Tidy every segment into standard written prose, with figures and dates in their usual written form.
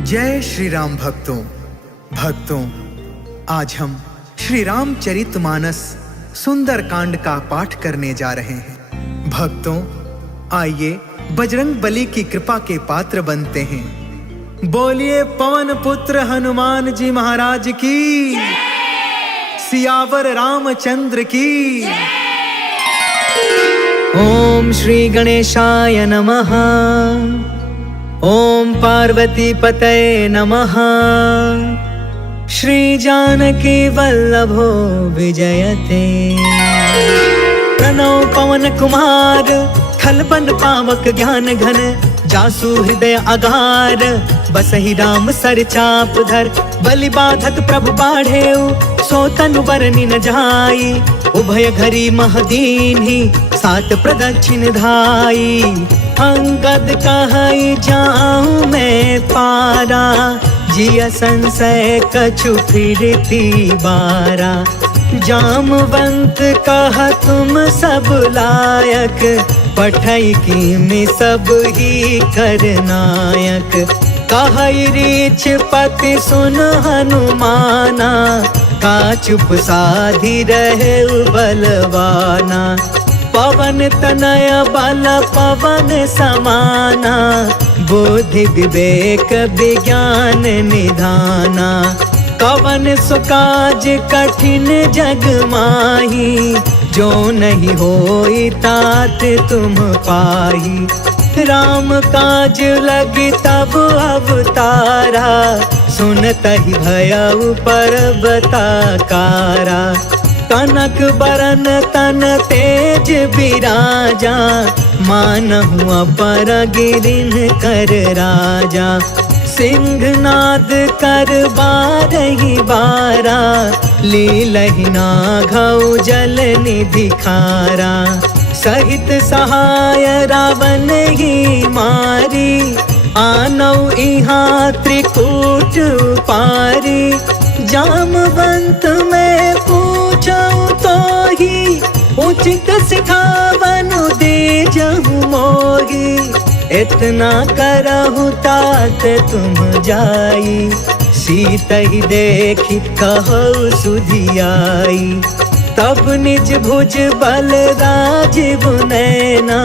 जय श्री राम भक्तों, आज हम श्री रामचरितमानस सुंदर कांड का पाठ करने जा रहे हैं। भक्तों, आइए बजरंग बली की कृपा के पात्र बनते हैं। बोलिए पवन पुत्र हनुमान जी महाराज की, सियावर रामचंद्र की। ओम श्री गणेशाय नमः। ओम पार्वती पतये नमः। श्री जानकी वल्लभो विजयते। प्रणव पवन कुमार, खलबन पावक ज्ञान घन, जासु हृदय अगार, बसहि राम सर चाप धर। बलि बाधक प्रभु बाढ़ेउ, सो तनु बरनि न जाई। उभय घरी महदीन्हि, सात प्रदक्षिण धाई। अंगद कहई जाऊं मैं पारा, जिया संशय कछु फिरती बारा। जामवंत कहा तुम सब लायक, पठई की में सब ही करनायक। कहई रीछ पति सुन हनुमाना, का चुप साधी रहे बलवाना। पवन तनय बल पवन समाना, बुद्धि विवेक विज्ञान निधाना। कवन सुकाज कठिन जग माही, जो नहीं होई तात तुम पाही। राम काज लगी तब अवतारा, सुनतहि भयउ पर्वताकारा। कनक बरन तन तेज बिराजा, मानहु अपर गिरिन कर राजा। सिंहनाद कर बारहि बारा, लीलहि नाघउ जल निधि खारा। सहित सहाय रावण ही मारी, आनौ इहाँ त्रिकूट पारी। जामवंत में पूछऊं तो ही, उचित सिखावनु दीजहु मोही। इतना करहु तात तुम जाई, सीत ही देखी कहु सुधियाई। तब निज भुज बल राजीव नैना,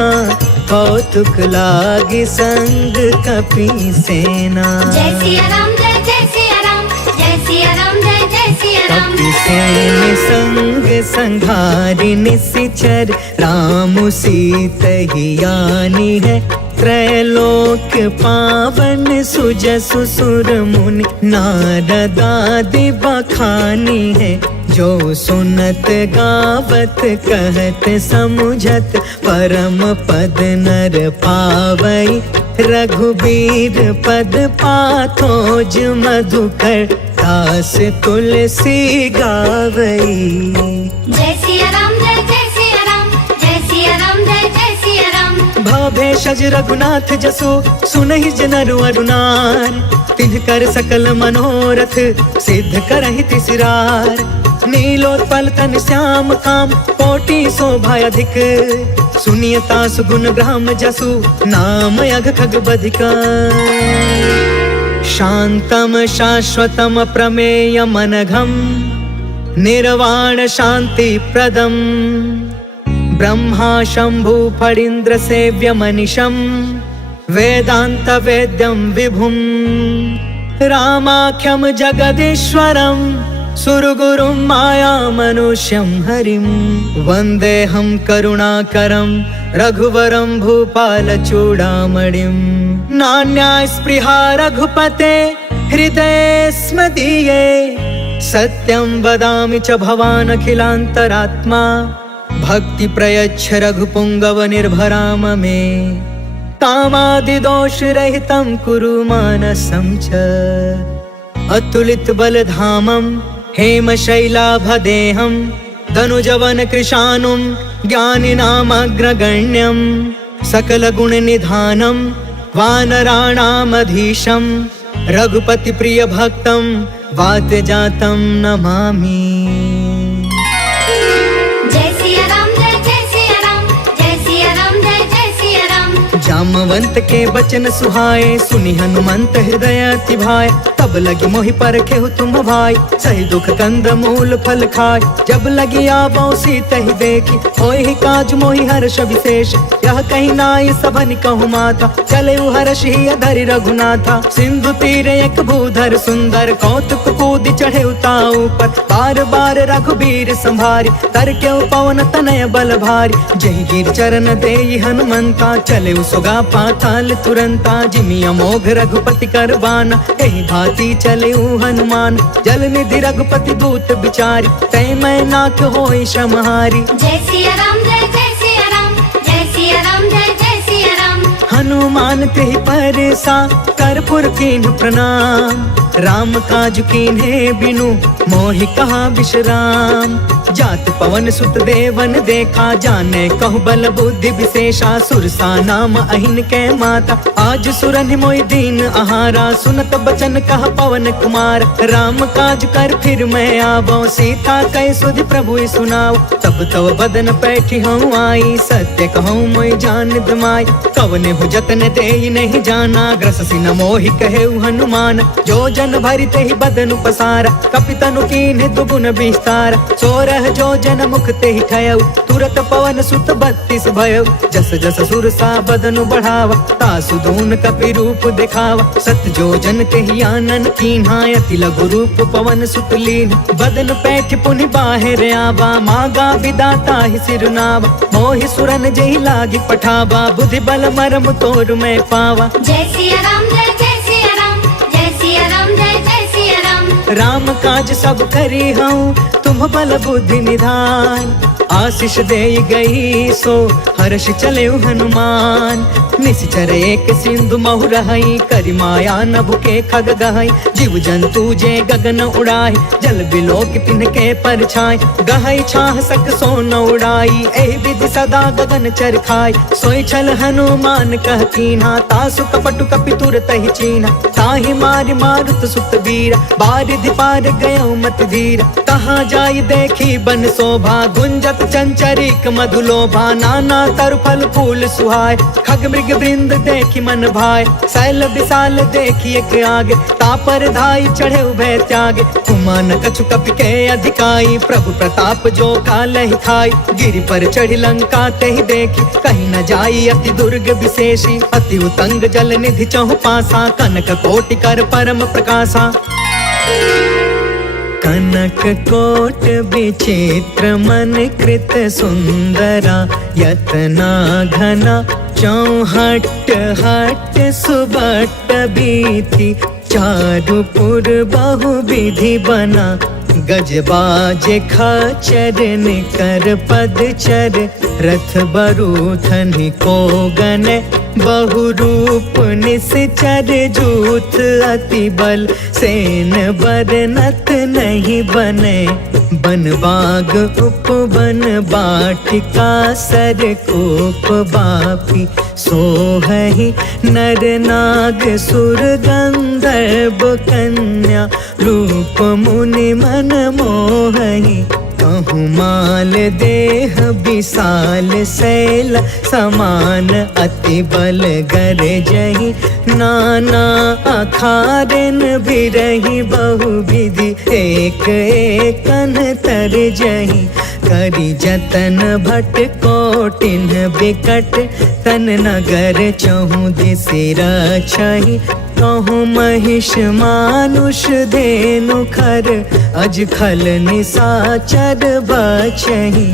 कौतुक लागी संग कपि सेना। जय सिया राम, जय जय सिया राम, जय सिया राम, जय जय सिया राम। कपि सेन संग संघारि निशिचर, राम सीत ही आनी है। त्रैलोक पावन सुजसु सुर मुनि, नारद आदि बखानी है। जो सुनत गावत कहत समुझत, परम पद नर पावई। रघुबीर पद पाथोज मधुकर, दास तुलसी गावई। जय सिया राम, जय जय सिया राम, जय सिया राम, जय जय सिया राम। भवभेषज रघुनाथ जसु, सुनहि जनरु अरुनार। तिनकर सकल मनोरथ, सिद्ध करहि तिसरार। नीलोत्पल तन श्याम काम, कोटि शोभा अधिक। सुनियता सुगुण ग्राम जसु, नाम अघ खग बधिका। शांतम शाश्वतम प्रमेय मनघम, निर्वाण शांति प्रदम। ब्रह्मा शंभु फणीन्द्र सेव्य मनिषम, वेदांत वेद्यम विभुम। रामाख्यम जगदीश्वरम, सुरगुरुं माया मनुष्यं हरिं। वन्देऽहं करुणाकरं, रघुवरं भूपाल चूडामणिं। नान्या स्पृहा रघुपते, हृदये स्म दीये। सत्यं वदामि च भवान् अखिलान्तरात्मा, भक्ति प्रयच्छ रघुपुंगव निर्भराम मे। कामादिदोष रहितं कुरु मानसं च, अतुलित बलधामं हेमशैलाभदेहं। धनुजवन कृशानुं, ज्ञानिनामग्रगण्यं। सकलगुणनिधानं, वानराणामधीशं। रघुपति प्रिय भक्तं, वातजातं नमामि। जय सिया राम, जय जय सिया राम, जय सिया राम, जय जय सिया राम। जामवंत के बचन सुहाए, सुनि हनुमंत हृदय अति भाए। तब लगी मोहि परखे हो तुम भाई, सही दुख कंद मूल फल खाए। जब लगी आवो सीता ही देखी, होय ही काज मोहि हर्ष विशेष। यह कहीं नाई सबन कहु माता, चले हर्ष ही अधरि रघुनाथा। सिंधु तीरे एक भूधर सुंदर, कौतुक कूद चढ़े उताऊ पर। बार बार रघुबीर संभारी, तर क्यों पवन तनय बल भारी। जय गिर चरण देई हनुमंता, चले सुगा पाताल तुरंता। जिमि अमोघ रघुपति कर बाना, एहि भांति चले हनुमान। जल निधि रघुपति दूत बिचारी, तै मैं नाक होई समहारी। जय सिया राम जय जय सिया राम, जय सिया राम जय जय सिया राम। हनुमान तेहि परसा, कर्पूर कीन्ह प्रणाम। राम काज कीन्हे बिनु, मोहि कहा विश्राम। जात पवन सुत देवन देखा, जाने कहु बल बुद्धि विशेषा। सुरसा नाम अहिन के माता, आज सुरनि मोहि दीन आहारा। सुनत बचन कहा पवन कुमार, राम काज कर फिर मैं आवो। सीता कह सुधि प्रभु सुनाओ, तब तव बदन पैठी हूँ आई। सत्य कहूँ मोहि जान दमाई, कवने भुजतन देई नहीं जाना। ग्रससि न मोहि कहे हनुमान, जो जन भरि तेहि बदन पसारा। कपितनु कीन्हे दुगुन विस्तार, सोरह जो जन मुख तेहि ठयउ। तुरत पवन सुत 32 भयउ, जस जस सुरसा बदनु बढ़ावा। तासु दून कपि रूप दिखावा, सत जो जन तेहि आनन कीन्हा। अति लघु रूप पवन सुत लीन, बदन पैठ पुनि बाहिर आवा। मागा विदाता ही सिरुनावा, मोहि सुरन जेहि लागी पठावा। बुद्धि बल मरम तोर मैं पावा। जय सिया राम जय जय सिया राम, जय सिया राम जय जय सिया राम। राम काज सब करी हूँ, तुम बल बुद्धि निधान। आशीष दे गई सो, हर्ष चले हनुमान। निश्चर एक सिंधु महु रहई, करि माया नभ के खग गहई। जीव जंतु जे गगन उड़ाई, जल बिलोक तिन्ह के परछाई। गहई छाह सक सो न उड़ाई, एहि विधि सदा गगन चर खाई। सोई छल हनुमान कह कीन्हा, तासु कपटु कपि तुरत ही चीन्हा। ताहि मारि मारुत सुत वीरा, बारिधि पार गयो मत धीरा। कहाँ जाई देखी बन शोभा, गुंजत चंचरिक मधुलोभा। नाना तरु फल फूल सुहाय, खग मृग वृंद देखी मन भाय। शैल विशाल देखी एक आगे, तापर धाई चढ़े उभय त्यागे। उमान कछु कपि के अधिकाई, प्रभु प्रताप जो कालहि खाई। गिरि पर चढ़ी लंका तेहि देखी, कहीं न जाई अति दुर्ग विशेषी। अति उतंग जल निधि चहु पासा, कनक कोटि कर परम प्रकाशा। कनक कोट विचित्र मन कृत सुंदरा। यतना घना चौहट हट सुबट बीती। चारु पुर बहु विधि बना, गजबाज खचर निकर पदचर। रथ बरूथन को गन, बहु रूप निश्चर। जूथ अति बल, सेन बरनत नहीं बने। बन बाग उपवन बाटिका, सर कोप बापी। सोहहि नर नाग सुर गंधर्व कन्या। रूप मुनि मन मोहहि, कहूँ माल देह विशाल। शैल समान अति बल गरजहि, नाना अखारन बिरहि। बहु विधि एक एकन तरजहि। करि जतन भट कोटिन बिकट, तन नगर चहु दिसि रक्षहि। कहूँ महिष मानुष धेनु खर, अज खल निशाचर बचहि।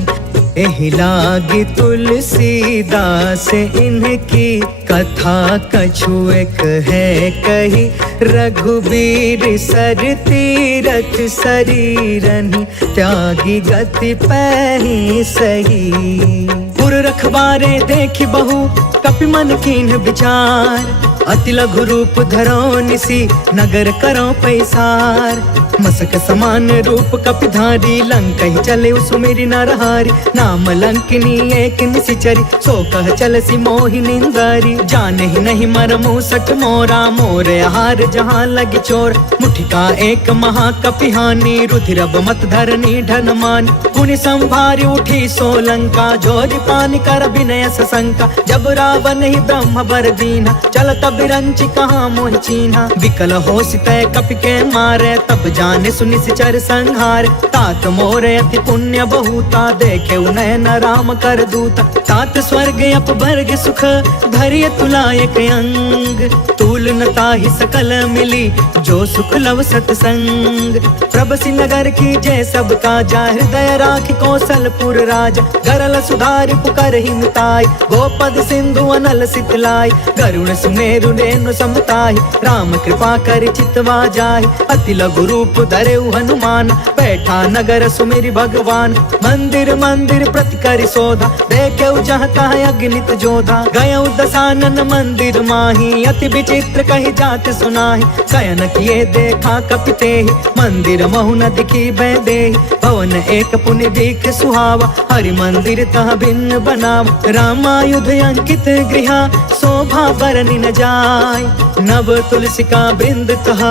एहि लागी तुलसीदास इनकी, कथा कछु एक है कही। रघुबीर सर तीरथ शरीरनि, त्यागी गति पैहि सही। पुर रखवारे देखी बहु, कपि मन कीन्ह विचार। अति लघु रूप धरो निसी, नगर करो पैसार। मसक समान रूप कपिधारी, लंकहि चले सुमिरि नरहारी। नाम लंकिनी एक निशिचरी, सो कह चलसि मोहि निंदारी। जानहि नहीं मरमु सठ मोरा, मोर आहार जहाँ लगी चोर। मुठिका एक महाकपिहानी, रुधिरब मत धरनी ढन मानी। पुनि संभारी उठी सो लंका, जोरि पान मानि कर विनय सशंका। जब रावण ही ब्रह्म बर दीना, चलत बिरंची कहाँ मोहि चीन्हा। विकल हो सितय कपि के मारे, तब जाने सुनि सिचर संहार। तात मोरे अति पुण्य बहुता, देखे नयन राम कर दूता। तात स्वर्ग अपवर्ग सुख, धैर्य तुलायक अंग। तूल न ताहि सकल मिली, जो सुख लव सतसंग। प्रभसि नगर की जय सब काजा, हृदय राखि कौशलपुर राजा। गरल सुधारि पुकर ही मिताई, गोपद सिंधु अनल सितलाई। गरुण सुमेरु रेणु समताहि, राम कृपा कर चितवा जाहि। अति लघु रूप धरेउ हनुमान, बैठा नगर सुमिरि भगवान। मंदिर मंदिर प्रति करि शोधा, देखेउ जहाँ तहाँ अगणित जोधा। गयउ दसानन मंदिर माही, अति विचित्र कहि जात सुनाहि। शयन किए देखा कपि तेहि, मंदिर महु न दिखी बैदेहि। भवन एक पुनि दिख सुहावा, हरि मंदिर तह भिन्न बनावा। रामायुध अंकित गृहा, शोभा बरनि न जाय। नव तुलसिका बिंद तह,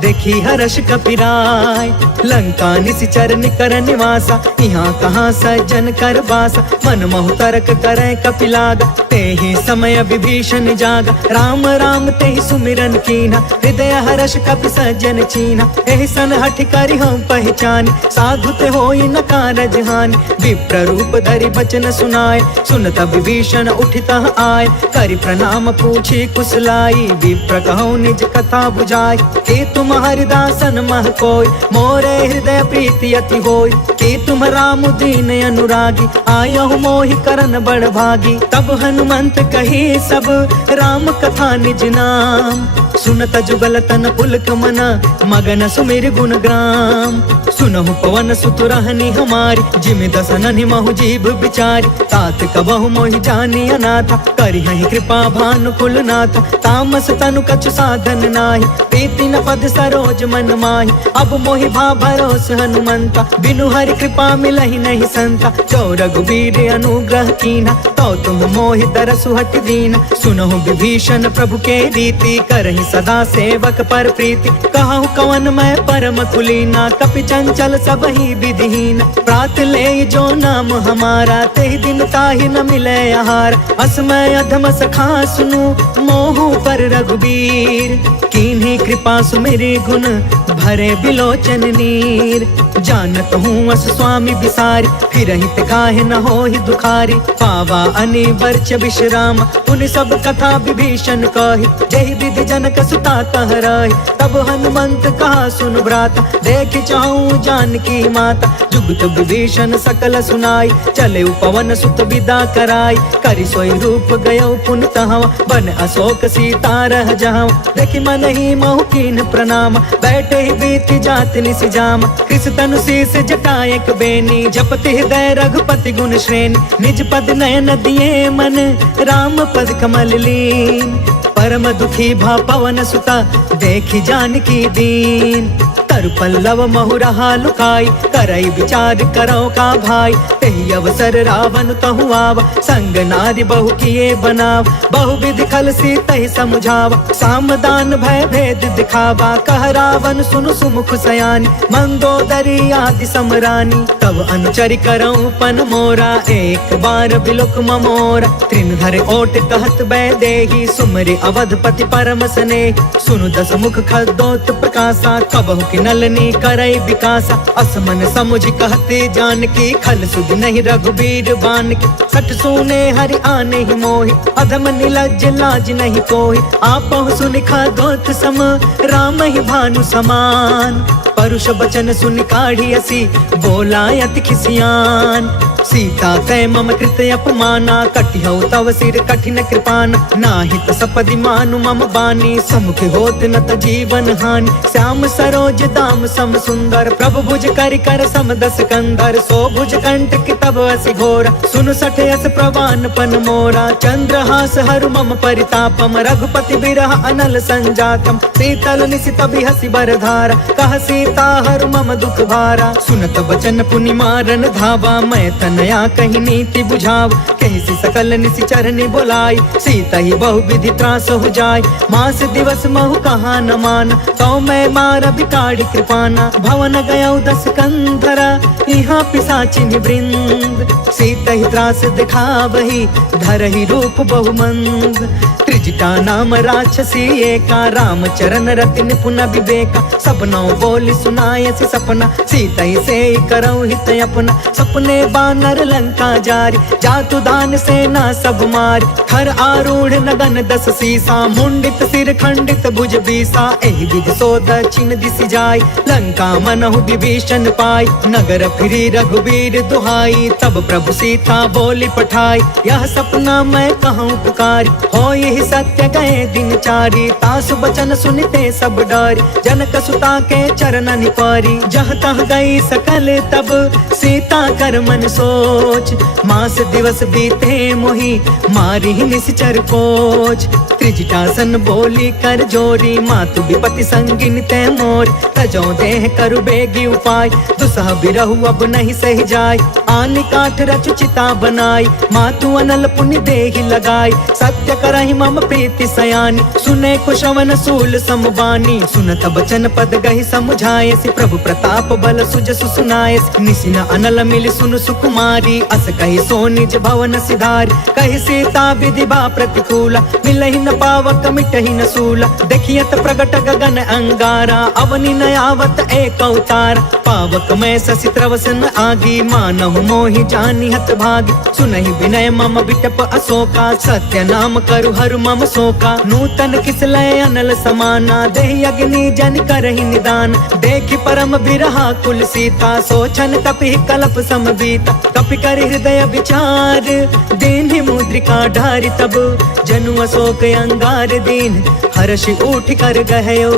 देखी हर्ष कपिराय। लंका निशिचर निकर निवासा, यहाँ कहाँ सज्जन कर बासा। मन महु तर्क करे कपिलागा, तेहि समय विभीषण जागा। राम राम तेहि सुमिरन कीन्हा, हृदय हर्ष कपि सज्जन चीन्हा। एहि सन हठि करि हम पहचानी, साधु ते होई न कारज हानि। विप्र रूप धरि बचन सुनाए, सुनत विभीषण उठितः आए। करि प्रणाम पूछी कुशलाई, विप्र कहूँ निज कथा बुझाई। कि तुम हरिदासन मह कोय, मोरे हृदय प्रीति अति होय। कि तुम राम दीन अनुरागी, आयहु मोहि करन बड़ भागी। तब हनुमंत कही सब, राम कथा निज नाम। सुनत जुगल तन पुलक मना, मगन सुमिर गुण ग्राम। सुनहु पवन सुत रहनी हमारी, जिमि दसननि महु जीभ बिचारी। तात कबहु मोहि जानी अनाथा, करिहहि कृपा भानुकुल नाथा। तामस तनु कछु साधन नाही, प्रीति न पद सरोज मन माही। अब मोहि भा भरोस हनुमंता, बिनु हरि कृपा मिलहि नहीं संता। जो रघुबीर अनुग्रह कीन्हा, तो तुम मोहि दरसु हट दीना। सुनहु विभीषण प्रभु के रीति, करहि सदा सेवक पर प्रीति। कहु कवन मैं परम कुलीना, कपि चंचल सब ही विधिहीन। प्रात ले जो नाम हमारा, तेहि दिन ताहि न मिले आहार। असमय अधम सखा सुनु, मोहु पर रघुबीर। कीन्ही कृपा सुमिरि गुण, भरे बिलोचन नीर। जानत हूँ अस स्वामी बिसारी, फिरहि ते काहे न होहि दुखारी। पावा अनिवर्च विश्राम, उन सब कथा विभीषण कही। जहि विधि जनक सुता तह रही, तब हनुमंत कहा सुन भ्राता। देख चाहूँ जानकी माता, जुगत विभीषण सकल सुनाई। चले पवन सुत विदा कराई, करि सोई रूप गयो पुन तहवा। बन अशोक सीता रह जहाँ, देखि मन ही महु कीन प्रणाम। बैठे ही बीत जात निसि जाम, कृष तनु शीस जटायक बेनी। जपति हृदय रघुपति गुण श्रेणी, निज पद नयन दिए मन, राम पद कमल लीन। परम दुखी भा पवन सुता, देखि जानकी दीन। तरु पल्लव महु रहा लुकाई, करई विचार करो का भाई। तेहि अवसर रावण तहु आवा, संग नारी बहु किए बनाव। बहु विधि खल सी तहि समुझावा, सामदान भय भेद दिखावा। कह रावण सुनु सुमुख सयानी, मंदोदरी आदि समरानी। तब अनुचरि करऊं पन मोरा, एक बार बिलुक ममोरा। त्रिन धर ओट कहत बैदेही, सुमरि अवधपति परम स्नेही। सुनु दस मुख खदोत प्रकाशा, कबहु कि नलनी करई विकासा। असमन समुझ कहते जानकी, खल सुध नहीं रघुबीर बानकी। सठ सुने हरि आने ही मोहि, अधम निलज्ज लाज नहीं कोहि। आपहु सुनि खदोत सम, राम ही भानु समान। परुष बचन सुनि काढ़ी असी, बोला अति खिसियान। सीता कै मम कृत अपमाना, कटिहउ तव सिर कठिन कृपान। नाहित सपदि मानु मम बानी, समुख होत न त जीवन हानि। श्याम सरोज दाम सम सुंदर, प्रभु भुज करि कर सम दस कंधर। सो भुज कंटक तब असि घोरा, सुनु सठ यस प्रवान पन मोरा। चंद्रहास हरु मम परितापम, रघुपति बिरह अनल संजातम। शीतल निशित बिहसि बर धारा, कह सीता हरु मम दुख भारा। सुनत बचन पुनि मारन धावा, मैं तन नया कहीं नीति बुझाव, कैसी सकल निशिचर ने बोलाई, सीता ही बहु विधि त्रास हो जाय, मास दिवस महु कहा न मान, तो मैं मार बिकाड़ी कृपाना, भवन गया 10 कंधरा, यहाँ पिशाचिन वृंद, सीता ही त्रास दिखा वही, धर ही रूप बहुमंद, त्रिजटा नाम राक्षसी एका, राम चरण रति निपुण विवेका, सपनों बोली सुनाय से सपना, सीता ही से करऊ हित अपना, सपने बानर लंका जारी, जातु दान सेना सब मारी, खर आरूढ़ नगन 10 सीसा, मुंडित सिर खंडित भुज बीसा, एहि विधि सो दक्षिण दिशि जाय, लंका मनहु विभीषण पाय, नगर फिरी रघुवीर दुहाई, तब प्रभु सीता बोली पठाई, यह सपना मैं कहूँ पुकारी, हो यही सत्य गए दिन चारी, तासु बचन सुनते सब डरी, जनक सुता के चरण निपारी, जह तह गई सकल तब सीता कर मन सोच, मास दिवस बीते मोही मारी निश्चर कोच, त्रिजटासन बोली कर जोरी, मातु विपति संगिन ते मोर, तजो देह करु बेगी उपाय, दुसह बिरहु अब नहीं सही जाय, आन काठ रचु चिता बनाई, मातु अनल पुण्य देहि लगाई, सत्य करहि मम प्रीति सयानी, सुने कुशवन सूल समबानी, सुनत बचन पद गहि समझाए, से प्रभु प्रताप बल सुजसु सुनाए, निसिन अनल मिल सुन सुकुमारी, अस कहि सो निज भवन सिधारी, कहि सीता विधि बा प्रतिकूला, मिलहि न पावक मिटहि न सूला, देखियत प्रगट गगन अंगारा, अवनि न आवत एक अवतार, पावक में शशि त्रवसन आगी, मानहु मोहि जानि हत भागी, सुनहि विनय मम बिटप अशोका, सत्य नाम करु हरु मम शोका, नूतन किसलय अनल समाना, देहि अग्नि जन करहि निदान, देखि परम बिरहा कुल सीता, सोचन कपि कलप सम बीता, कपि कर हृदय विचार, दीन्हि मुद्रिका ढारि तब, जनु अशोक अंगार दीन, हर्षि उठ कर गहयो,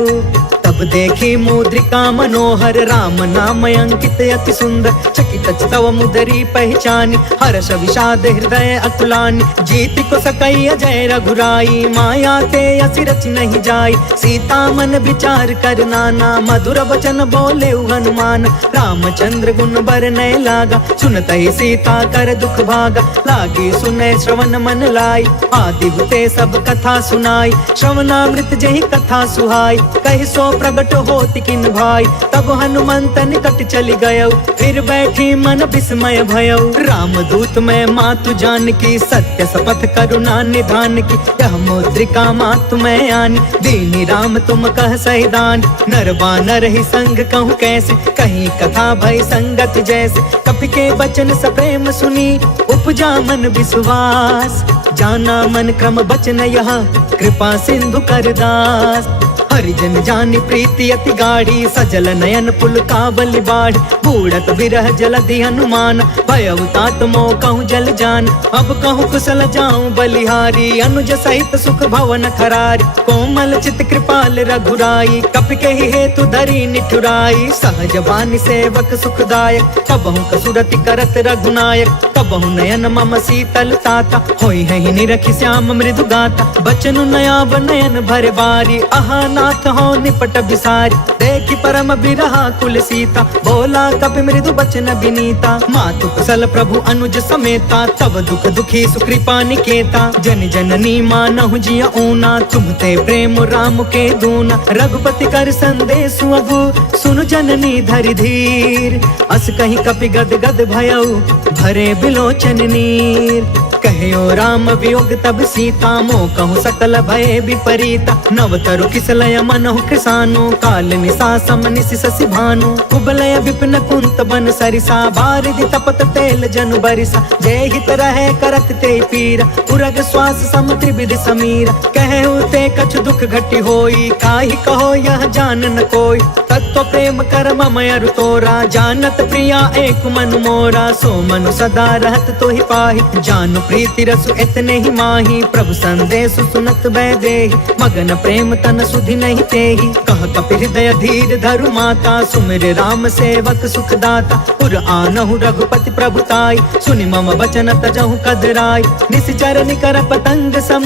तब देखी मुद्रिका मनोहर, राम नाम अंकित अति सुंदर, चकित तव मुदरी पहचानी, हर्ष विषाद हृदय अकुलानी, जीत को सकई अजय रघुराई, माया ते असि रच नहीं जाई, सीता मन विचार कर नाना, मधुर वचन बोले हनुमान, रामचंद्र गुण बरनय लागा, सुनत ही सीता कर दुख भागा, लागी सुनय श्रवण मन लाई, आदि हुते सब कथा सुनाई, श्रवणामृत जहि कथा सुहाई, कहि सो प्रगट होति किन भाई, तब हनुमंत निकट चली गयो, फिर बैठी मन विस्मय भयो, राम दूत में मातु जान की, सत्य शपथ करुणा निधान की, यह मुद्रिका मातु में आनी, दीनी राम तुम कह सहिदान, नर बानर ही संग कहूँ कैसे, कहीं कथा भय संगत जैसे, कपि के बचन सप्रेम सुनी, उपजा मन विश्वास, जाना मन क्रम बचन यह, कृपा सिंधु कर दास, हरिजन जानि प्रीति अति गाढ़ी, सजल नयन पुल कावली बाढ़, बूढ़त बिरह जलधि हनुमान, भयउ तात मोह कहूँ जल जान, अब कहूँ कुशल जाऊं बलिहारी, अनुज सहित सुख भवन खरारी, कोमल चित कृपाल रघुराई, कपि के ही हेतु धरी निठुराई, सहज बानी सेवक सुखदायक, कबहु कसुरति करत रघुनायक, कबहु नयन मम शीतल ताता, होई है ही निरखि श्याम मृदु गाता, बचनु नयाब नयन भर बारी, आहा नाथ हो निपट बिसारी, देखि परम बिरहा कुल सीता, बोला कपि मृदु बचन विनीता, मातु कुशल प्रभु अनुज समेता, तब दुख दुखी सुकृपा निकेता, जन जननी मानहु जिया ऊना, तुमते प्रेम राम के दूना, रघुपति कर संदेशु अगु, सुनु जननी धरि धीर, अस कहीं कपि गद गद भयउ, भरे बिलोचन नीर, कहो राम वियोग तब सीता, मोह कहूँ सकल भय विपरीता, नव तरु किसलय मनहु कृसानु, काल निशा सम निशि शशि भानु, कुबलय विपिन कुंत बन सरिसा, बारिधि तपत तेल जनु बरिसा, जय हित रहे करत ते पीरा, उरग श्वास सम त्रिविधि समीरा, कहु ते कछु दुख घटी होई, काहि कहो यह जान न कोई, तत्व प्रेम कर मम अरु तोरा, जानत प्रिया एक मनु मोरा, सो मनु सदा रहत तो ही पाहि, जानु प्रीति रसु इतने ही माही, प्रभु संदेश सुनत बै देहि, मगन प्रेम तन सुधि नहीं तेहि, कह कपि हृदय धीर धरु माता, सुमिर राम सेवक सुखदाता, पुर आनहु रघुपति प्रभुताई, सुनि मम वचन तजहु कदराई, निश्चर निकर पतंग सम,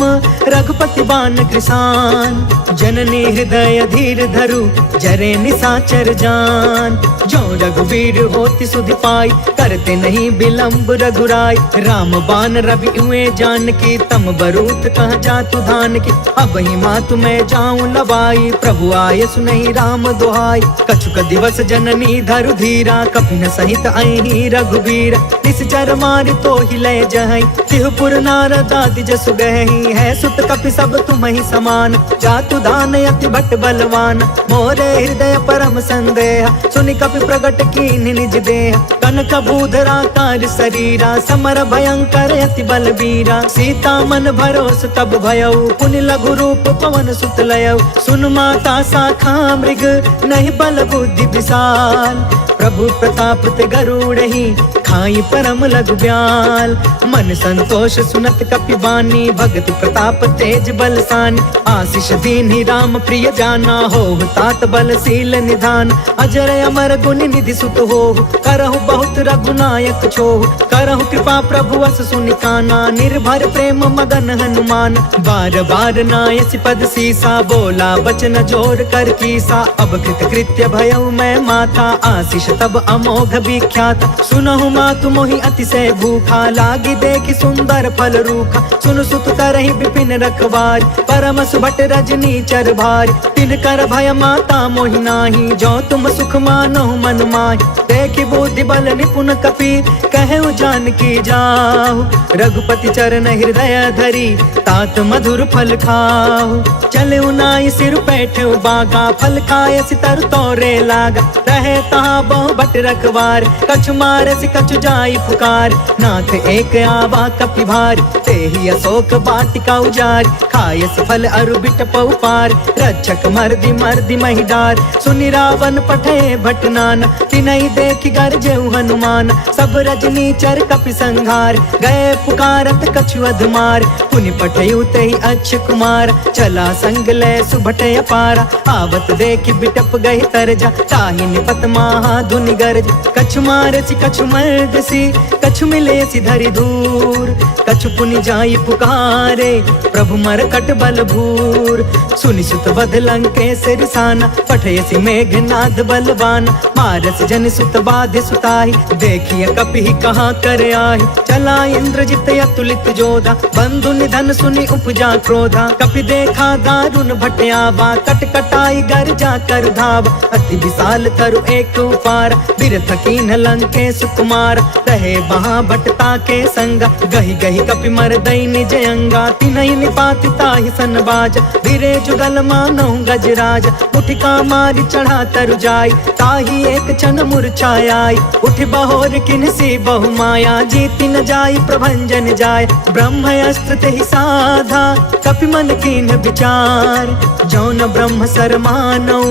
रघुपति बान कृसान, जननी हृदय धीर धरु, जरे निशाचर निशाचर जान। जो रघुवीर होति सुधि पाई, करते नहीं विलंब रघुराई। राम बान रवि हुए जानकी, तम बरूत कह जातु धान की। अब ही मातु मैं जाऊं लवाई, प्रभु आय सुनहि राम दुहाई। कछुक दिवस जननी धरु धीरा, कपिन सहित अहि रघुवीर। निश्चर मारि तो ही लय जहई, तिहुपुर नारद आदि जसु गहई। है सुत कपि सब तुम्हि समान, जातु दान अति भट बलवान। मोरे हृदय परम संदेह, सुनि कपि प्रगट कीन्हि निज देह। कनक बूधरा कार शरीरा, समर भयंकर अति बलबीरा। सीता मन भरोस तब भयउ, पुनि लघु रूप पवन सुत लयउ। सुन माता शाखा मृग, नहीं बल बुद्धि विशाल। प्रभु प्रताप ते गरुड़हि, खाई परम लघु ब्याल। मन संतोष सुनत कपि बानी, भगति प्रताप तेज बलसानी। आशीष दीन्हि राम प्रिय जाना, होहु तात बलशील निधान। अजर अमर गुण निधि सुत होहु, करहु बहुत रघुनायक छोहु। करहु कृपा प्रभु अस सुनि काना, निर्भर प्रेम मगन हनुमान। बार बार नायसि पद सीसा, बोला बचन जोर कर कीसा। अब कृत कृत्य भयउ मैं माता, आशीष तब अमोघ विख्यात। सुनहु मातु मोहि अतिशय भूखा, लागी देखि सुंदर फल रूखा। सुन सुत करहि विपिन रखवार, परम सुभट रजनी चर भार। तिनकर भय माता मोहि नाही, जो तुम सुख मानहु मन माहि। देखि बुद्धि बल निपुण कपि, कहु जानकी जाहु। रघुपति चरण हृदय धरी, तात मधुर फल खाहु। चलउ नाई सिर बैठउ बागा, फल खाय सितर तोरे लागा। रहे तहाँ बहु भट रखवार, कछु मारसि कछु जाई पुकार। नाथ एक आवा कपि भारी, तेहि अशोक वाटिका उजारी। खायस फल अरु बिटपउ पार, रक्षक मर्दि मर्दि महि डार। सुनि रावण पठे भट नाना, तिनहि देखि गरजेउ हनुमान। सब रजनी चर कपि संहार, गए पुकारत कछु अधमार। पुनि पठयु तेहि अक्ष कुमार, चला संग लय सुभट अपारा। आवत देखि बिटप गहि तरजा, ताहि निपत महा धुनि गरज। कछु मारसि कछु मर्दसि, कछु मिलेसि धरि धूर। कछु पुनि जाई पुकारे, प्रभु मरकट बल भूर। सुनि सुत बध लंकेश रिसाना, पठयसि मेघनाद बलवान। मारस जन सुत बाधि सुताहि, देखिए कपि कहाँ कर आहि। चला इंद्रजित अतुलित जोधा, बंधु निधन सुनि उपजा क्रोधा। कपि देखा दारुण भट आवा, कट कटाई गर जा कर धावा। अति विशाल तरु एक उपार, बिरथ कीन्ह लंकेश कुमार। रहे वहाँ भटता के संगा, गहि गहि कपि मरदई निज अंगा। तिनहि निपाति ताहि सन बाजा, बिरे जुगल मानहु गजराज। उठिका मारि चढ़ा तरु जाई, ताहि एक क्षण मूर्छाई। उठ बहोर किन्सी बहु माया, जीति न जाई प्रभंजन जाय। ब्रह्म अस्त्र तेहि साधा, कपि मन कीन्ह विचार। जौन ब्रह्म सर मानौ,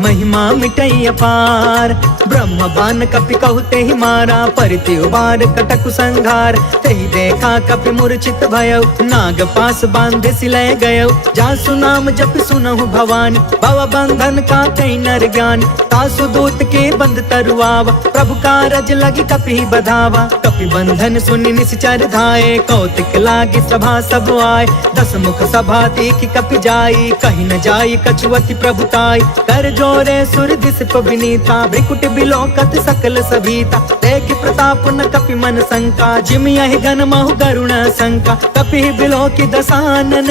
महिमा मिटई अपार। ब्रह्म बान कपि कहु तेहि मारा, परिति उबार कटकु संघार। तेहि देखा कपि मूर्छित भयउ, नाग पास बांधे सिलय गयउ। जासु नाम जप सुनहु भवानी, भव बंधन काटई नर ज्ञानी। तासु दूत के बंध तरुआवा, प्रभु कारज लगी कपि बधावा। कपि बंधन सुनि निश्चर धाये, कौतिक लागी सभा सब आए। दस मुख सभा देखि कपि जाई, कहि न जाई कछुअति प्रभुताई। कर जोरे सुर दिसप विनीता, भ्रिकुट बिलोकत सकल सभीता। देखि प्रताप न कपि मन शंका, जिम यहि गन महु गरुण शंका। कपि बिलोकि दसानन,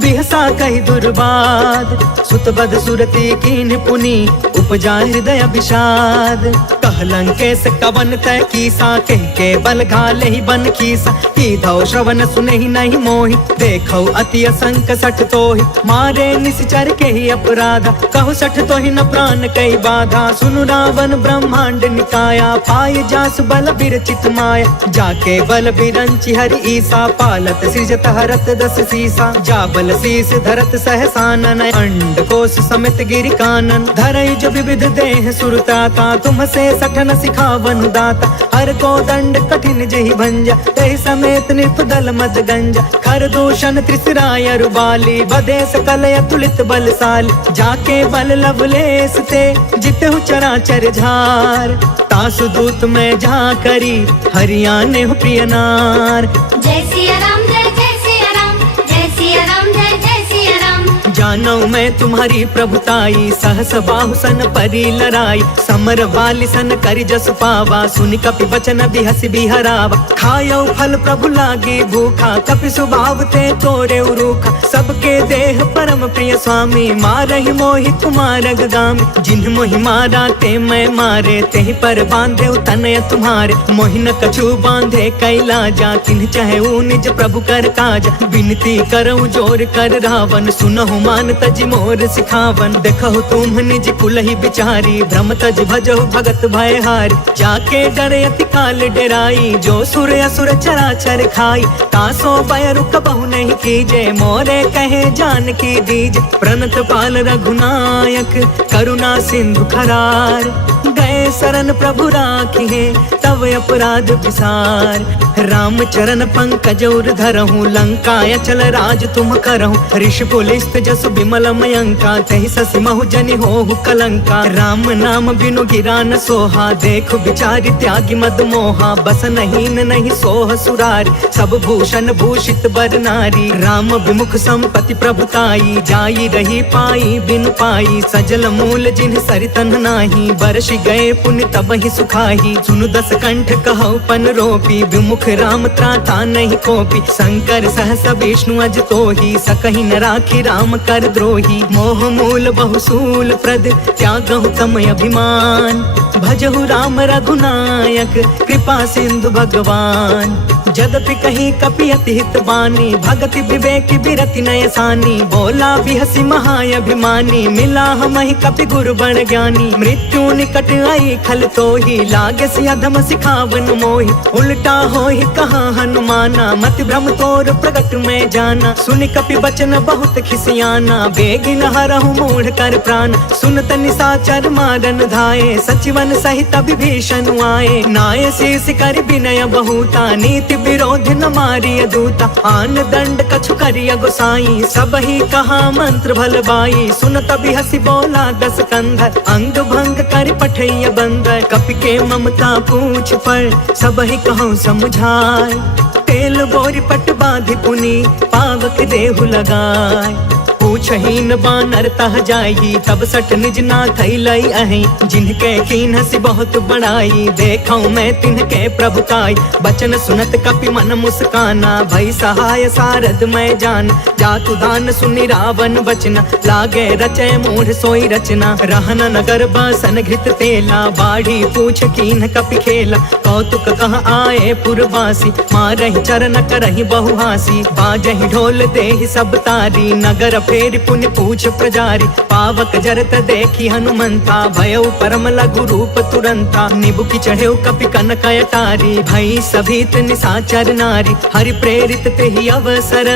बिहसा कहि दुर्बाद। सुत बध सुरति कीन्ह पुनि, उपजा हृदय विषाद। कह लंकेश कवन तय कीसा, कह के बल घाले ही बन कीसा। कीधौ श्रवण सुनहि नहीं मोहि, देखौ अति असंक सठ तोहि। मारे निश्चर के ही अपराधा, कहु सठ तोहि न प्राण कई बाधा। सुनु रावण ब्रह्मांड निकाया, पाय जासु बल बिरचित माया। जाके बल बिरंचि हरि ईसा, पालत सृजत हरत दस सीसा। जा बल शीस धरत सहसानन, अंड कोश समित गिरि कानन। धरई जो विविध देह सुरताता, तुम से सठन सिखावन दाता। हर को दंड कठिन जहि भंजा, तेहि समेत नृप दल मद गंजा। खर दूषण त्रिसराय रुबाली, बधे सकल अतुलित बलशाली। जाके बल लवलेस ते, जितहु चराचर झार। तासु दूत में जा करी, हरियाणे हो प्रिय नार। जय सिया राम, जय जय सिया राम, जय सिया राम, जय जय सिया राम। जानो मैं तुम्हारी प्रभुताई, सहस बाहु सन परी लड़ाई, समर वाली सन करि जस पावा, सुनि कपि वचन बिहसि बिहरावा। खायो फल प्रभु लागी भूखा, कपि स्वभाव ते तोरे उरूखा, सबके देह परम प्रिय स्वामी, मारहि मोहि कुमार गामी। जिन्ह मोहि मारा ते मैं मारे, तेहि पर बांधे तनय तुम्हारे, मोहि न कछु बांधे कैलाजा, किन्ह चाहे निज प्रभु कर काज। विनती करऊं जोर कर रावण, सुनहु मान तज मोर सिखावन। देखहु तुम निज कुलहि बिचारी, भ्रम तज भजहु भगत भय हारी। जाके डरे अति काल डेराई, जो सुर असुर चराचर खाई। तासो बयरु कबहु नहीं कीजे, मोरे कहे जान की दीज। प्रणत पाल रघुनायक, करुणा सिंधु खरार, गए शरण प्रभु राखिए, तब अपराध विसार। राम चरण पंकज उर धरहु, लंका अचल राज तुम करहु। ऋषि पुलिस्त जसु बिमल मयंका, तहि ससि महु जनि होहु कलंका। राम नाम बिनु गिरा न सोहा, देखु बिचारी त्यागी मद मोहा। बस नहीं सोह सुरारी, सब भूषण भूषित बर नारी। राम विमुख संपत्ति प्रभुताई, जाई रही पाई बिनु पाई। सजल मूल जिन्ह सरितन नाही, बरसि गए पुण्य तब ही सुखाही। सुनु दस कंठ कहु पन रोपी, विमुख राम त्राता नहीं कोपी। शंकर सहस विष्णु अज तोही, सकहि न राखी राम कर द्रोही। मोह मूल बहुसूल प्रद, त्यागहु तम अभिमान। भजहु राम रघुनायक, कृपा सिंधु भगवान। जदपि कहीं कपि अति हित बानी, भगति विवेक बिरति नय सानी। बोला बिहसि महाअभिमानी, मिला हमहि कपि गुरु बड़ ज्ञानी। मृत्यु निकट आई खल तोही, लागे सि अधम सिखावन मोही। उल्टा होहि कहा हनुमाना, मति भ्रम तोर प्रगट में जाना। सुनि कपि बचन बहुत खिसियाना, बेगिन हरहु मूढ़ कर प्राण। सुनत निशाचर मारन धाये, सचिवन सहित विभीषण आए। नाय शीस कर विनय बहुता, नीति विरोध न मारिय दूता। आन दंड कछु करिय गोसाई, सब ही कहा मंत्र भल बाई। सुनत बिहसि बोला दस कंधर, अंग भंग कर पठैय बंदर। कपि के ममता पूछ पर, सब ही कहूँ समुझाय। तेल बोरी पट बांधि पुनि, पावक देहु लगाय। पूछहीन बानर तह जाई, तब सठ निज नाथ लई अहि। जिनके कीन हसी बहुत बड़ाई, देखऊं मैं तिनके प्रभुताई। बचन सुनत कपि मन मुस्काना, भई सहाय सारद मैं जान। जातु दान सुनि रावण बचना, लागे रचय मूढ़ सोई रचना। रहन नगर बासन घृत तेला, बाढ़ी पूछ कीन कपि खेला। कौतुक कह आए पुरवासी, मारहि चरण करहि बहुहासी। बाजहि ढोल देहि सब तारी, नगर फेर पुण्य पूछ प्रजारी। पावक जरत देखी हनुमंता, भयउ परम लघु रूप तुरंता। निबुकी चढ़ेउ कपि कनक अटारी, भई सभीत निशाचर नारी। हरि प्रेरित तेहि अवसर,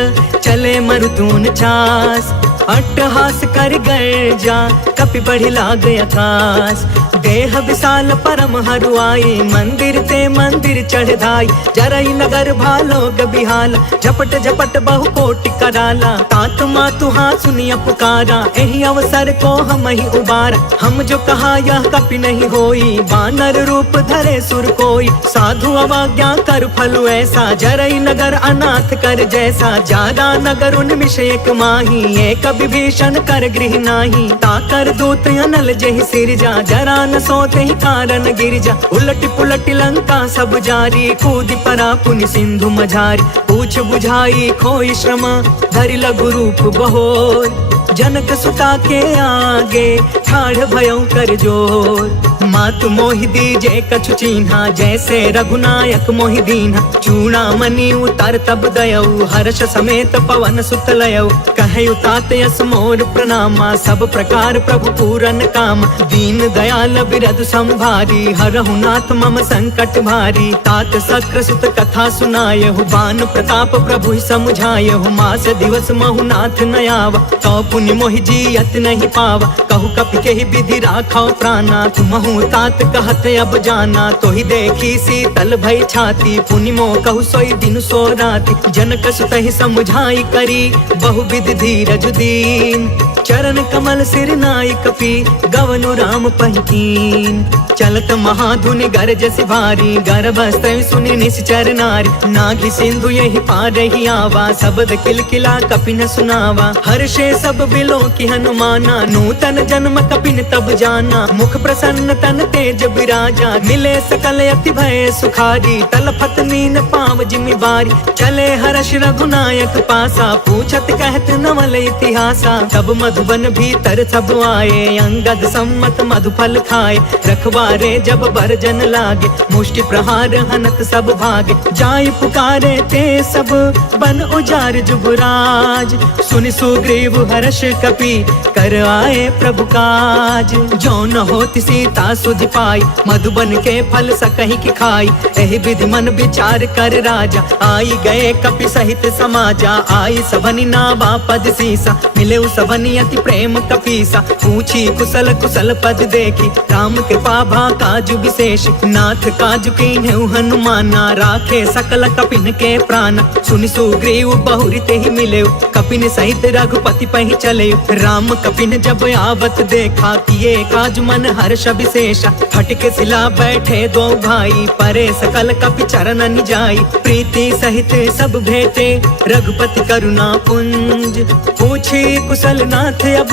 चले मरुतून चास। अट्टहास कर गर्जा, कपि बढ़ि लाग आकाश। देह विशाल परम हरुआई, मंदिर ते मंदिर चढ़ धाई। जरई नगर भालोग बिहाला, झपट झपट बहु कोटि कराला। तात मातु हाँ सुनिया पुकारा, एहि अवसर को हम ही उबारा। हम जो कहा यह कपि नहीं होई, बानर रूप धरे सुर कोई। साधु अवज्ञा कर फलु ऐसा, जरई नगर अनाथ कर जैसा। जारा नगर उन्मिष एक माही, एक विभीषण कर गृह नाही। ताकर दूत अनल जहि सिरजा, जरा न सोते ही कारण गिरजा। उलट पुलट लंका सब जारी, कूदि परा पुनि सिंधु मझारी। पूछ बुझाई खोई श्रम, धरि लघु रूप बहोर। जनक सुता के आगे, ठाढ़ भयउ कर जोर। मातु मोहि दीजे कछु चीन्हा, जैसे रघुनायक मोहि दीन्हा। चूड़ामणि उतर तब दयऊ, हर्ष समेत पवन सुत लयऊ। कहयु तात यस मोर प्रणामा, सब प्रकार प्रभु पूरन काम। दीन दयाल बिरधु संभारी, हरहु नाथ मम संकट भारी। तात सक्र सुत कथा सुनायहु, बान प्रताप प्रभु समुझायहु। मास दिवस महु नाथ न आवा, कौ पुनि मोहि जियत नहीं पावा। कहु कपि के ही विधि राखो प्राणा, तुमहु तात कहत अब जाना। तो ही देखी शीतल भई छाती, पुनि मो कहु सोई दिन सो राति। जनक सुत ही समुझाई करी, बहुविध धीरज दीन। चरण कमल सिर नाई कपि, गवनु राम पहिकीन। चलत महाधुनि गरजसि भारी, गर्भस्थ सुनि निश्चर नारी। नाघि सिंधु यही पार ही आवा, शब्द किलकिला कपिन सुनावा। हर्षे सब बिलो की हनुमाना, नूतन जन्म कपिन तब जाना। मुख प्रसन्न तन तेज विराजा, मिले सकल अति भय सुखारी। तलफत नीन पाव जिमि बारी, चले हर्ष रघुनायक पासा। पूछत कहत नवल इतिहासा, तब मधुबन भीतर सब आए। अंगद सम्मत मधुफल खाए, रखवारे जब बरजन लागे। मुष्टि प्रहार हनत सब भागे, जाय पुकारे ते सब बन उजार जुबराज। सुनि सुग्रीव हर्ष कपि, कर आए प्रभु काज। जो न होति सीता सुधि पाई, मधुबन के फल सकहि की खाई। एहि विधि मन विचार कर राजा, आई गए कपि सहित समाजा। आई सबनि नावा पद सीसा, मिले सबनि अति प्रेम कपीसा। पूछी कुशल कुशल पद देखी, राम कृपा भा काजु विशेष। नाथ काजु कीन्हु हनुमाना, राखे सकल कपिन के प्राण। सुनि सुग्रीव बहुरी ते ही मिले, कपिन सहित रघुपति पहि चले। राम कपिन जब आवत देखा, किए काज मन हर्ष विशेषा। फटके सिला बैठे दो भाई, परे सकल कपि चरण निजाई। प्रीति सहित सब भेटे, रघुपति करुणा पुंज। पूछी कुशल नाथ अब,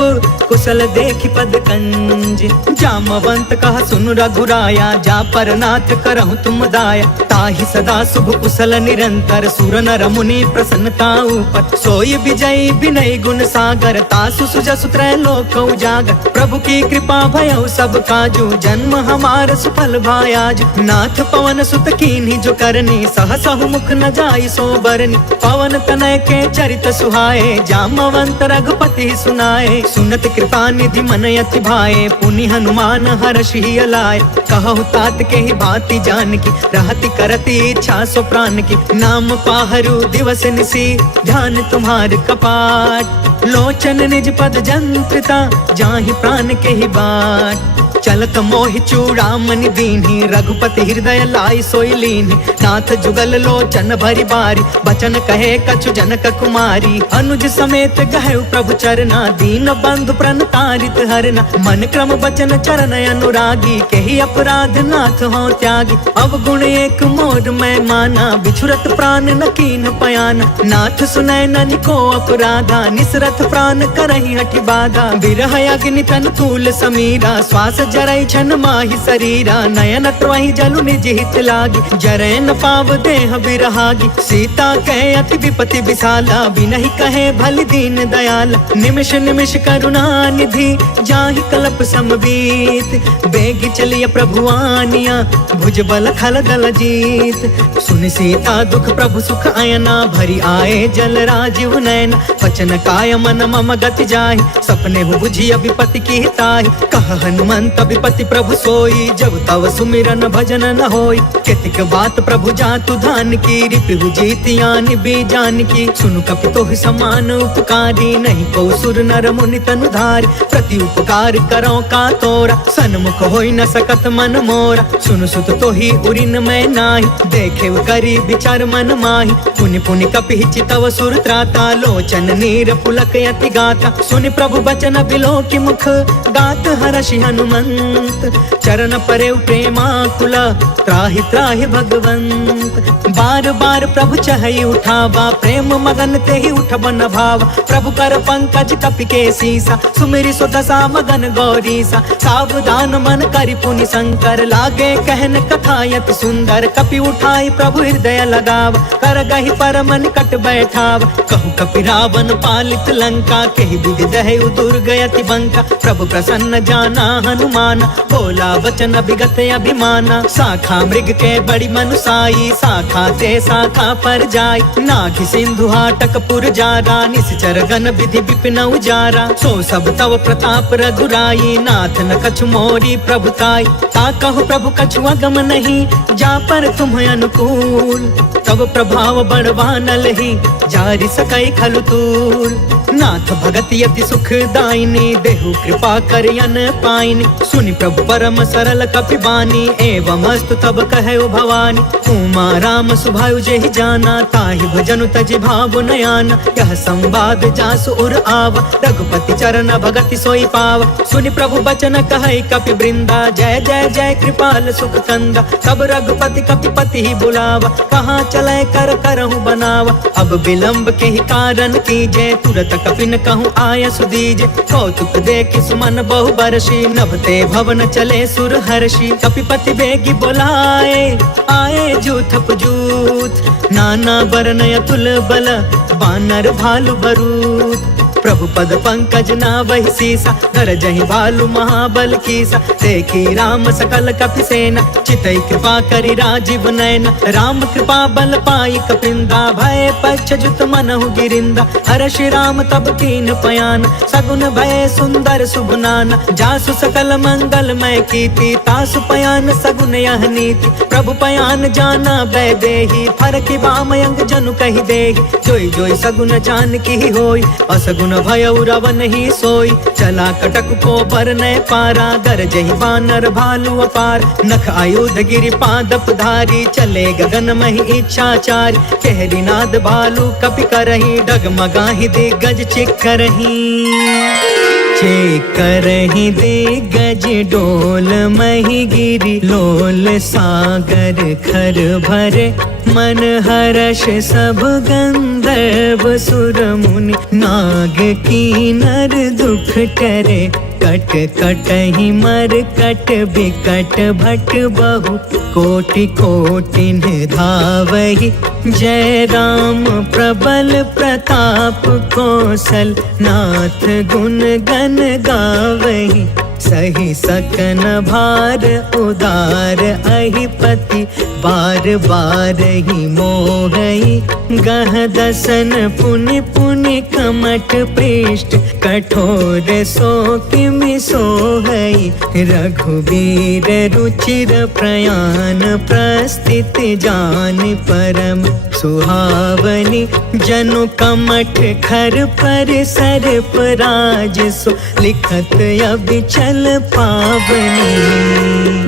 कुशल देखि पद कंज। जामवंत कहा सुन रघुराया, जा पर नाथ करहु तुम दाया। ताहि सदा शुभ कुशल निरंतर, सुर नर मुनि प्रसन्नता ऊपर। सोई विजयी विनय गुण सागर, तासु सुजसु त्रैलोक उजागर। प्रभु की कृपा भयउ सब काजू, जन्म हमार सुफल भायाज। नाथ पवन सुत कीन्ही जो करनी, सहसहु मुख न जाई सो बरनी। पवन तनय के चरित सुहाए, जामवंत रघुपति सुनाए। सुनत कृपा निधि मन अति भाए, पुनि हनुमान हर्षि अलाए। कहु तात के ही भांति जान की, रहति करति इच्छा सो प्राण की। नाम पाहरु दिवस निसी, ध्यान तुम्हार कपाट। लोचन निज पद जंत्रिता, जाहि प्राण के ही बाट। चलत मोहि चूड़ामणि दीन्ही, रघुपति हृदय लाई सोई लीन्ही। नाथ जुगल लोचन भरी बारी, बचन कहे कछु जनक कुमारी। अनुज समेत गहु प्रभु चरना, दीन बंधु प्रण तारित हरना। मन क्रम बचन चरण अनुरागी, केहि अपराध नाथ हो त्यागी। अवगुण एक मोर मैं माना, बिछुरत प्राण न कीन्ह पयाना। नाथ सुनय ननिको अपराधा, निसरथ प्राण करहि हठि बाधा। बिरह अग्नि तन तूल समीरा, श्वास जरई छन माहि शरीरा। नयन त्वहि जलु निज हित लागी, जरै न पाव देह बिरहागी। सीता कहे अति विपति विशाला, बिनहि कहे भल दीन दयाला। निमिष निमिष करुणा निधि, जाहि कल्प समबीत। बेगी चलिय प्रभु आनिया, भुज बल खल दल जीत। सुनि सीता दुख प्रभु सुख अयना, भरी आए जल राजीव नयना। वचन काय मन मम गति जाहि, सपने हु बुझिय विपति की ताहि। कह हनुमंत विपति प्रभु सोई, जब तव सुमिरन भजन न होई। केतिक बात प्रभु जातु धान की, रिपु जीतियानि बीजान की। सुनु कपि तोहि समान उपकारी, नहीं को सुर नर मुनि तनु धारी। प्रति उपकार करो का तोरा, सन्मुख होई न सकत मन मोरा। सुनु सुत तोहि उरिन मैं नाही, देखे करी विचार मन माही। पुनि पुनि कपि चितव सुर त्राता, लोचन नीर पुलक यति गाता। सुनि प्रभु बचन बिलो की मुख, गात हर्षि हनुमंत। चरण परे प्रेमाकुल, त्राहि त्राहि भगवंत। बार बार प्रभु चहई उठावा, प्रेम मगन ते ही उठबन भावा। प्रभु कर पंकज कपि के सीसा, सुमिरि सो दशा मगन गौरीसा। सावधान मन करि पुनि शंकर, लागे कहन कथा यति सुंदर। कपि उठाई प्रभु हृदय लगावा, कर गहि परम निकट बैठावा। कहु कपि रावण पालित लंका, केहि विधि दहु दुर्ग यति बंका। प्रभु प्रसन्न जाना हनुमाना, बोला वचन विगत अभिमाना। शाखा मृग के बड़ी मनुसाई, शाखा ते शाखा पर जाय। नाघि सिंधु हाटक पुर जारा, निश्चर गण विधि विपिन उजारा। सो सब तव प्रताप रघुराई, नाथ न कछु मोरी प्रभुताई। ता कहो प्रभु कछु अगम नहीं, जा पर तुम अनुकूल। तब प्रभाव बढ़वा नलहि, जारि सकई खलु तूल। नाथ भगत यति सुख दायिनी, देहु कृपा करियन पाइनी। सुनि प्रभु परम सरल कपि बानी, एवं अस्तु तब कहे भवानी। उमा राम सुभायु जेहि जाना, ताहि भजनु तजि भाव नयाना। यह संवाद जासु उर आवा, रघुपति चरण भगति सोई पावा। सुनि प्रभु बचन कहै कपि वृंदा, जय जय जय कृपाल सुख कंदा। तब रघुपति कपिपति ही बुलावा, कहाँ चले कर करहु बनावा। अब विलंब के ही कारण कीजे, तुरत कपिन कहूँ आय सुदीजे। कौतुक देखि सुमन बहु बरसी, नभते भवन चले सुर हर्षि। कपिपति बेगी बोलाए, आए जूथप जूथ। नाना बरन अतुल बल, बानर भालु बरूथ। प्रभु पद पंकज नावहि सीसा, गरजहि भालु महाबल कीसा। देखी राम सकल कपि सेना, चितई कृपा करि राजीव नयना। राम कृपा बल पाई कपिंदा, भय पश्चजुत मनहु गिरिंदा। हर्षि राम तब कीन पयान, सगुन भय सुंदर शुभ नाना। जासु सकल मंगलमय कीर्ति, तासु पयान सगुन यह नीति। प्रभु पयान जाना वैदेही, फरकि बामयंग जनु कहि देहि। जोई जोई सगुन जान की होई, असगुन भयउ रवन ही सोई। चला कटक को बरनय पारा, गरजहि बानर भालु अपार। नख आयुध गिरि पादप धारी, चले गगन महि इच्छाचारी। कहरी नाद भालु कपि करही, डगमगाहि दिग्गज चिक्करही। चेकरहि दिग्गज डोल महि गिरि, लोल सागर खर भरे। मन हर्ष सब गंधर्व सुर मुनि, नाग कीनर दुख टरे। कट कटहि मर कट बिकट भट बहु, कोटि कोटिन धावहि। जय राम प्रबल प्रताप कौशल, नाथ गुण गण गावहि। सही सकन भार उदार अहिपति, बार बार ही मोहई। गह दसन पुनि पुनि कमठ पृष्ठ, कठोर सो किमि सोहई। रघुवीर रुचिर प्रयाण, प्रस्थित जान परम सुहावनी। जनु कमठ खर पर सर्प राज सो, लिखत अबिचल पावनी।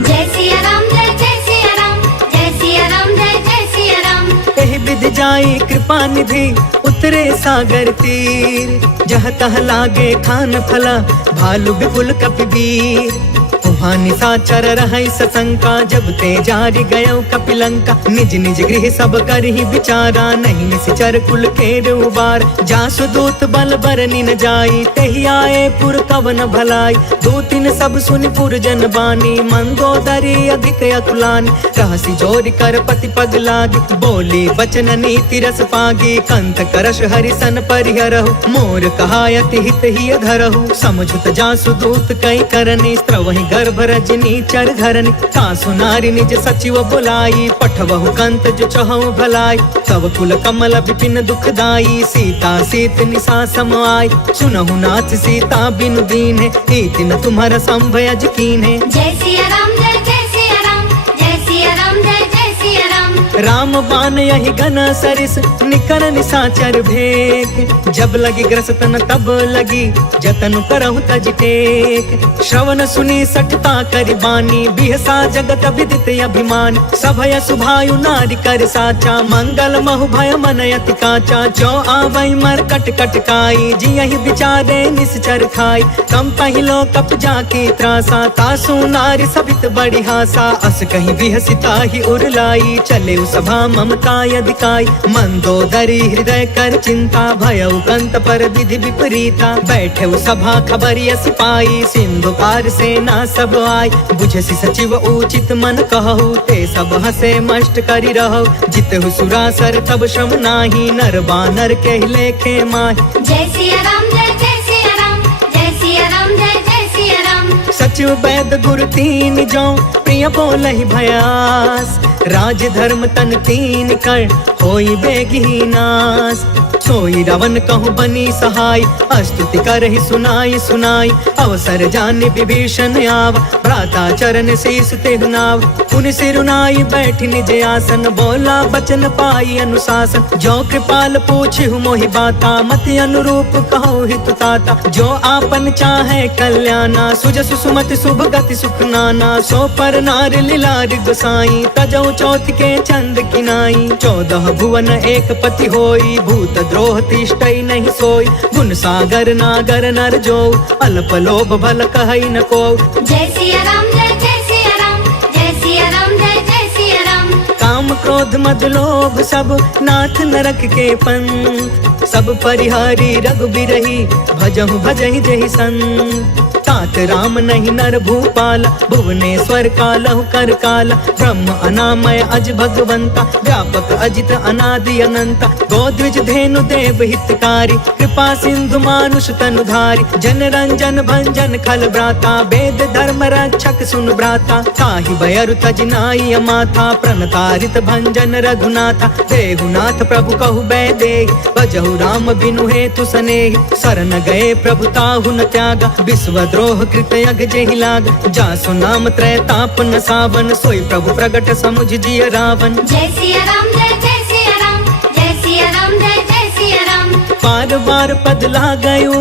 जय सिया राम जय सिया राम, जय सिया राम जय सिया राम। एहि विधि जाई कृपा निधि, उतरे सागर तीर। जह तह लागे खान फला, भालु विपुल कपिवीर। वहाँ निशाचर रहै सशंका, जब ते जारि गयो कपिलंका। निज निज गृह सब करहि विचारा, नहीं निश्चर कुल केर उबार। जासु दूत बल बरनि न जाई, तेहि आए पुर कवन भलाई। दूतिन सब सुनि पुर जन बानी, मंदोदरी अधिक अतुलानी। रहसी जोरि कर पति पग लागी, बोली बचन नीति रस पागी। कंत करश हरिसन परिहरहु, मोर कहायति हित ही धरहु। समुझुत जासु दूत कई करनी, स्त्रवहि गर्भ रजनी चर घरनी। तासु नारी निज सचिव बुलाई, पठवहु कंत जो चहु भलाई। तब कुल कमल विपिन दुखदाई, सीता सीत निशा सम आई। सुनहु नाथ सीता बिनु दीन्हे, इति न तुम्हारा संभयज कीन्हे। जय सिया राम जय सिया राम, जय सिया राम जय सिया राम। राम बान यही घन सरिस, निकर निशाचर भेक। जब लगी ग्रसतन तब लगी, जतन करहु तज टेक। श्रवण सुनी सठता करि बानी, बिहसा जगत विदित अभिमान। सभय सुभायु नारी कर साचा, मंगल महु भय मन अति काचा। जो आवै मर कट कट काई, जियहि विचारे निश्चर खाई। कम पहिलो कप जाके त्रासा, तासु नारी सबित बड़ी हासा। अस कहीं बिहसिता ही उरलाई, चले सभा ममता अधिकाई। मंदोदरी हृदय कर चिंता, भयउ कंत पर विधि विपरीता। बैठे सभा खबरिया सिपाही, सिंधु पार सेना सब आई। बुझसी सचिव उचित मन कहु, ते सब हसे मष्ट करि रहु। जितहु सुरासर तब श्रम नाही, नर बानर के लेखे माहि। जय सिया राम जय सिया राम, जय सिया राम जय सिया राम। सचिव वैद गुरु तीन जो, प्रिय बोलहि भयास। राज धर्म तन तीन कर होई बेगी नाश। सोई रावण कहूँ बनी सहाय, स्तुति करहि सुनाई सुनाई। अवसर जाने विभीषण आवा, भ्राता चरण शीस तेहु नाव। पुनि सिरुनाई बैठ निज आसन, बोला बचन पाई अनुशासन। जो कृपाल पूछहु मोहि बाता, मति अनुरूप कहो हितु ताता। जो आपन चाहे कल्याणा, सुजसु सुमति शुभ गति सुख नाना। सो पर नार लीलार गोसाई, तजौ चौथ के चंद किनाई। 14 भुवन एक पति होई, भूत द्रोह तिष्ठई नहीं सोई। गुण सागर नागर नर जो, अल्प लोभ भल कहई न को। जय सिया राम जय सिया राम, जय सिया राम जय सिया राम। काम क्रोध मद लोभ सब नाथ नरक के पंथ। सब परिहारी रघुबीरहि, भजहु भजहि जहि संत। तात राम नहीं नर भूपाल, भुवनेश्वर कालहु कर काला। ब्रह्म अनामय अज भगवंता, व्यापक अजित अनादि अनंता। गोद्विज धेनु देव हितकारी, कृपा सिंधु मानुष तनुधारी। जन रंजन भंजन खल भ्राता, वेद धर्म रक्षक सुन भ्राता। ताहि भयरु तज नाई अमाथा, प्रणतारित भंजन रघुनाथा। देहुनाथ प्रभु कहु बैदेहि, भजहु राम बिनु हेतु सनेहि। शरण गए प्रभु ताहु न त्यागा, विश्व द्रोह कृत यग जेहि लाग। जासु नाम त्रैताप न सावन, सोई प्रभु प्रगट समुझ जिय रावण। जय सिया राम जय सिया राम, जय सिया राम जय सिया राम। बार बार पद लागयु,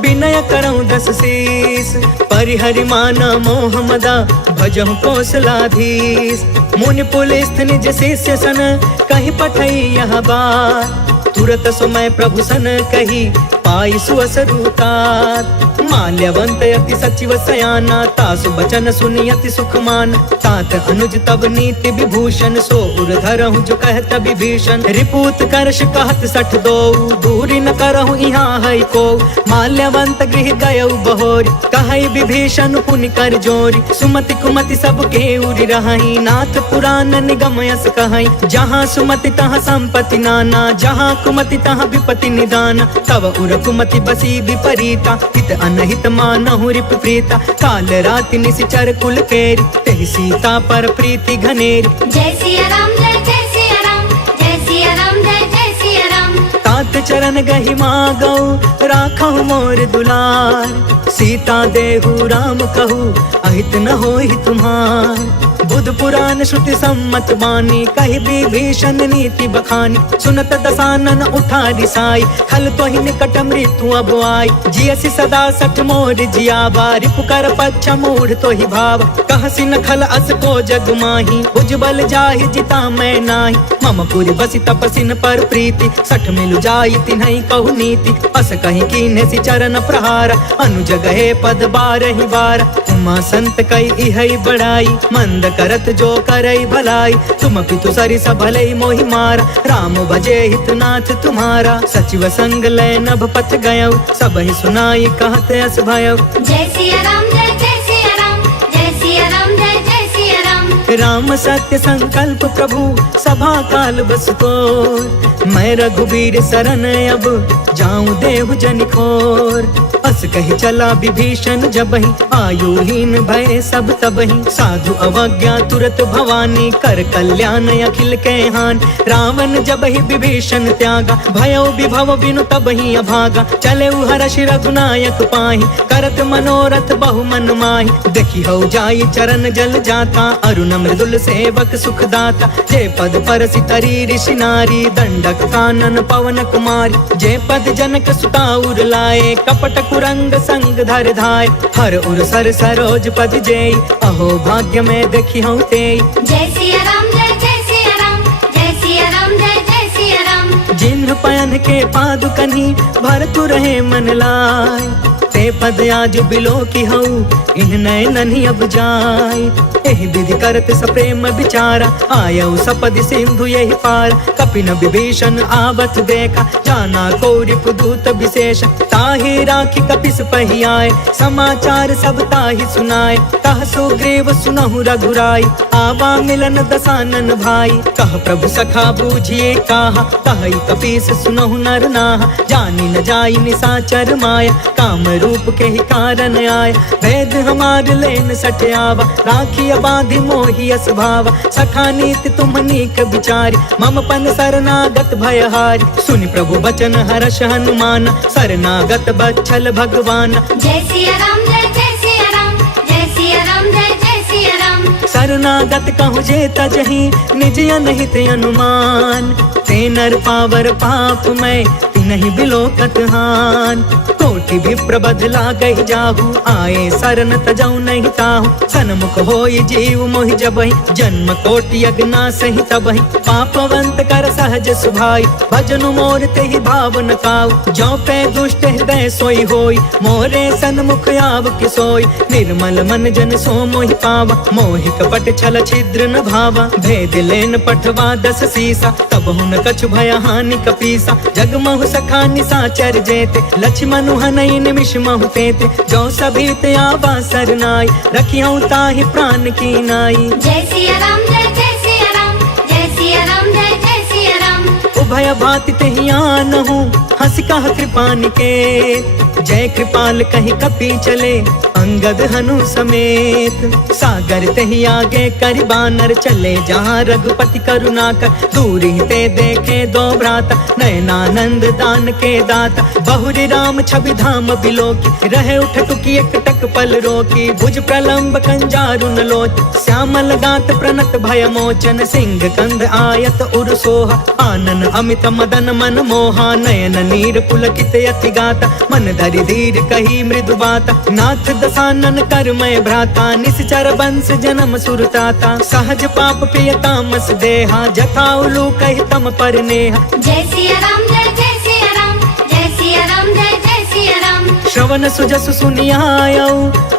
विनय करऊँ 10 शीस। परिहरि माना मोह मदा, भजहु कौशलाधीश। मुनि पुलिस निज शिष्य सन, कहि पठई यह बात। तुरत समय प्रभु सन कही, पाई सुअसरुतात। माल्यवंत अति सचिव सयाना, तासु बचन सुनि अति सुखमान। तात अनुज तब नीति विभूषण, सो उर धरहु जो कहत विभीषण। रिपुत करश कहत 62, दूरी न करहु यहाँ है को। माल्यवंत गृह गयउ बहोरी, कहई विभीषण पुनि कर जोरी। सुमति कुमति सब के उरि रहई, नाथ पुराण निगम यस कहई। जहाँ सुमति तहाँ संपत्ति नाना, जहाँ कुमति तहाँ विपत्ति निदान। तब उर कुमति बसी विपरीता, हित अनहित मानहु रिप प्रीता। काल राति निशिचर कुल केरी, तेहि सीता पर प्रीति घनेरी। जय सिया राम जय सिया राम, जय सिया राम जय सिया राम। तात चरण गहि मागौ, राखहु मोर दुलार। सीता देहु राम कहू, अहित न होहि तुम्हार। बुध पुराण श्रुति सम्मत बानी, कहि विभीषण नीति बखानी। सुनत दसानन उठा रिसाई, खल तोहि निकट मृत्यु अब आई। जियसि सदा सठ मोर जियावा, रिपुकर पच्छ मूढ़ तोहि भाव। कहसि न खल अस को जग माही, उज्जवल जाहि जिता मैं नाही। मम पुरि बसि तपसिन पर प्रीति, सठ मिलु जाई तिन्हई कहु नीति। अस कहि कीन्हे चरण प्रहार, अनुज गहे पद बारहि बार। उमा संत कई इहई बड़ाई, मंद करत जो करई भलाई। तुम पितु सरिस भलई मोहि मारा, राम भजे हितनाथ तुम्हारा। सचिव संग लय नभ पथ गयौ, सबहि सुनाई कहत अस भयौ। जय सिया राम जय सिया राम, जय सिया राम जय सिया राम। राम सत्य संकल्प प्रभु सभा काल बस तोर। मैं रघुबीर शरण अब जाऊं देहु जन खोर। अस कहि चला विभीषण जबहि, आयुहीन भय सब तबहि। साधु अवज्ञा तुरत भवानी, कर कल्याण अखिल के हान। रावण जबहि विभीषण त्यागा, भयो विभव बिनु तबहि अभागा। चले हर्षि रघुनायक पाहि, करत मनोरथ बहु मन माहि। देखि हो जाई चरण जल जाता, अरुण मृदुल सेवक सुखदाता। जे पद परसि तरी ऋषि नारी, दंडक कानन पवन कुमारी। जे पद जनक सुता उर लाए, कपट कुरंग संग धर धाय। हर उर सर सरोज पद जेई, अहो भाग्य में देखी हूँ तेई। जय सिया राम जय सिया राम, जय सिया राम जय सिया राम। जिन्ह पयन के पादुकनी, भरतु रहे मन लाय। ते पद आज बिलो की हऊ, इन नैनहि अब जाय। एहि विधि करत सप्रेम विचारा, आयऊ सपदि सिंधु यही पार। कपिन विभीषण आवत देखा, जाना को रिपुदूत विशेष। ताहि राखी कपिस पहियाए, समाचार सब ताहि सुनाए। कह सुग्रीव सुनहु रघुराई, आवा मिलन दसानन भाई। कह प्रभु सखा बूझिए काहा, कहई कपीस सुनहु नर नाहा। जानि न जाई निशाचर माया, काम रूप के ही कारण आय। भेद हमार लेन सठयावा, राखिया बांधि मोहि असभावा। सखा नीति तुम्हनीक विचारी, मम पन शरणागत भयहारी। सुनि प्रभु बचन हर्ष हनुमान, शरणागत बच्छल भगवान। जय सिया राम जय जय सिया राम, जय सिया राम जय जय सिया राम। शरणागत कहूँ जे तजहि, निज अनहित अनुमान। ते नर पावर पाप मैं, नहीं बिलोकत हान। कोटि विप्र बदला गई जाहू, आए शरण तजऊ नहीं ताहू। सन्मुख होई जीव मोहि जबहि, जन्म कोटि अगना सही तबहि। पापवंत कर सहज सुभाई, भजनु मोर तेहि भाव न काऊ। जो पे दुष्ट हृदय सोई होई, मोरे सन्मुख आव कि सोई। निर्मल मन जन सो मोहि पावा, मोहि कपट छल छिद्र न भावा। भेद लेन पठवा 10 सीसा, तब हुन कछु भय हानि कपीसा। जगमहु सखा निसाचर जेते, लक्ष्मण हनई निमिष महु तेते। जो सभी ते आवा सरनाई, रखियौ ताहि प्राण की नाई। जय सिया राम जय जय सिया राम, जय सिया राम जय जय सिया राम। उभय भाति तेहि आनहु, हंस कह कृपा निकेत। जय कृपाल कहीं कपि चले, अंगद हनु समेत। सागर तेहि आगे करि बानर, चले जहाँ रघुपति करुणा कर। दूरी ते देखे दो भ्राता, नयनानंद दान के दाता। बहुरी राम छवि धाम बिलोकी, रहे उठ टुकी एक टक पल रोकी। भुज प्रलंब कंजारुन लोच, श्यामल गात प्रणत भय मोचन। सिंह कंध आयत उर सोहा, आनन अमित मदन मन मोहा। नयन नीर पुलकित अति गाता, मन धरि धीर कही मृदु बाता। नाथ दसानन कर मैं भ्राता, निश्चर वंश जन्म सुरताता। सहज पाप प्रिय तामस देहा, जथा उलू कहि तम पर नेहा। जय सिया राम जय जय सिया राम, जय सिया राम जय जय सिया राम। श्रवण सुजसु सुनियायौ,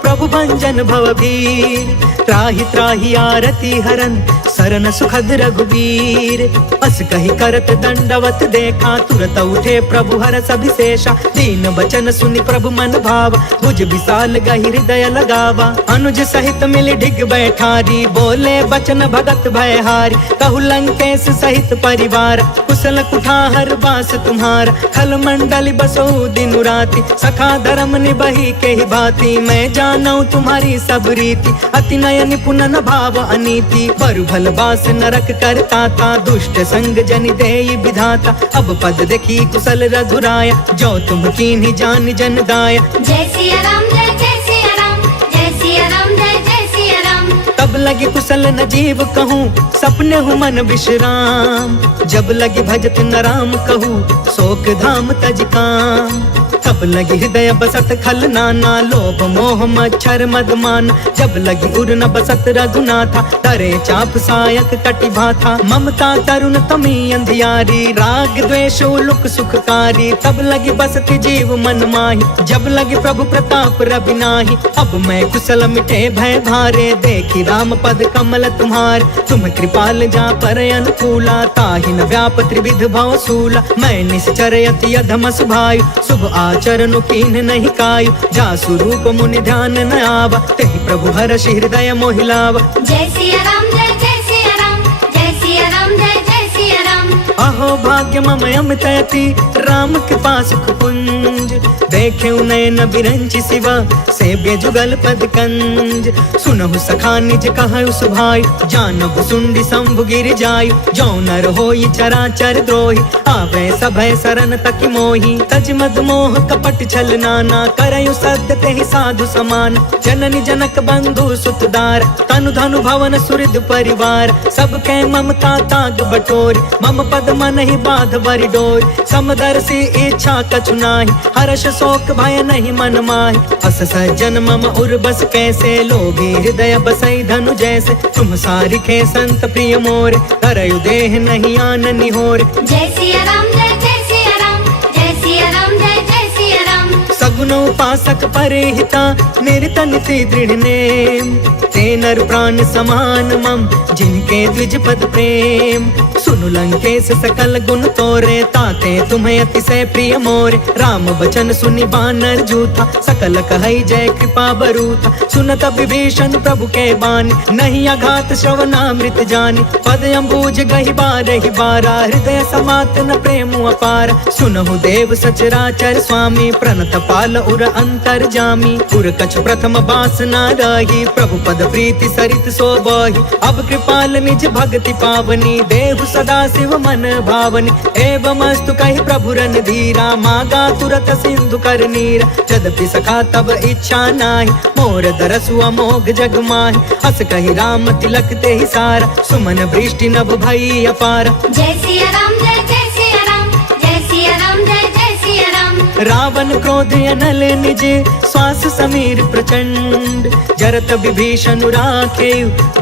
प्रभु भंजन भव भीर। त्राहि त्राहि आरती हरन, सरन सुखद रघुवीर। अस कही करत दंडवत देखा, तुरत उठे प्रभु हरष अभिषेषा। दीन बचन सुनि प्रभु मन भावा, भुज विशाल गहि हृदय लगावा। अनुज सहित मिलि ढिग बैठारी, बोले बचन भगत भयहारी। कहु लंकेश सहित परिवार, कुशल कुठार बास तुम्हारा। खल मंडली बसो दिनु राति, सखा धर्म निबहि के ही भांति। मैं जानऊ तुम्हारी सब रीति, अति नय निपुण न भाव अनीति। बरु भल बास नरक करता था, दुष्ट संग जनि देई विधाता। अब पद देखी कुशल रघुराया, जो तुम कीन्ही जान जन दाया। जय सिया राम जय जय सिया राम, जय सिया राम जय जय सिया राम। तब लगी कुशल न जीव कहूँ, सपने हूँ मन विश्राम। जब लगी भजत न राम कहूँ, शोक धाम तज काम। तब लगी हृदय बसत खल नाना, लोभ मोह मच्छर मदमान। जब लगी उर न बसत रघुनाथा, डरे चाप सायक कटि भाथा। ममता तरुण तमी अंधियारी, राग द्वेष उलुक सुखकारी। तब लगी बसत जीव मन माही, जब लगी प्रभु प्रताप रवि नाही। अब मैं कुशल मिटे भय भारे, देखी राम पद कमल तुम्हार। तुम कृपाल जा पर अनुकूला, ताहि न व्याप त्रिविध भव सूला। मैं निश्चर अति अधम सुभायु, शुभ आचरण कीन्ह नहीं कायु। जासु रूप मुनि ध्यान न आवा, तेहि प्रभु हर्षि हृदय मोहिलावा। जय सिया राम जय जय सिया राम, जय सिया राम जय जय सिया राम। अहो भाग्य मम अमित अति, राम कृपा सुख पुंज। देखे नयन बिरंचि शिवा, सेव्य जुगल पद कंज। सुनहु सखा निज कहु सुभाई, जानहु सुंडी शंभु गिर जायु। जो नर होई चराचर द्रोही, आवे सभय शरण तकि मोही। तज मद मोह कपट छल नाना, करयु सत्य तेहि साधु समान। जननी जनक बंधु सुतदार, तनु धनु भवन सुहृद परिवार। सबके ममता ताग बटोरी, मम पद मन ही बाध बरि डोरी। समदर्शी इच्छा कछु नाही, हर्ष शोक भय नहीं मन माहि। अस सज्जन मम उर बस कैसे, लोभी हृदय बसई धनु जैसे। तुम सारिखे संत प्रिय मोरे, करयु देह नहीं आन निहोरे। जय सिया राम जय जय सिया राम, जय सिया राम जय जय सिया राम। सगुन उपासक परे हिता, निरत निति दृढ़ नेम। ते नर प्राण समान मम जिनके द्विज पद प्रेम। सुनु लंकेश सकल गुण तोरे ताते तुम्हें अतिशय प्रिय मोरे। राम बचन सुनि बानर जूथा सकल कहई जय कृपा बरूथा। सुनत विभीषण प्रभु के बानी नहीं अघात श्रवणामृत जानी। पद अम्बुज गहि बारहि बारा हृदय समात न प्रेम अपार। सुनहु देव सचराचर स्वामी प्रणत पाल उर अंतर जामी। उर कछ प्रथम बासना रही प्रभु पद प्रीति सरित सोबहि। अब कृपाल निज भक्ति पावनी देहु सदा शिव मन भावनी। एवं अस्तु कहि प्रभु रन धीरा मागा तुरत सिंधु कर नीरा। यद्यपि सखा तब इच्छा नाहि मोर दरसु अमोघ जग माहि। हस कहि राम तिलक ते ही सारा सुमन वृष्टि नभ भई अपार। जय सिया राम जय जय सिया राम जय सिया राम जय जय सिया राम। रावण क्रोध अनल निज श्वास समीर प्रचंड। जरत विभीषण राखे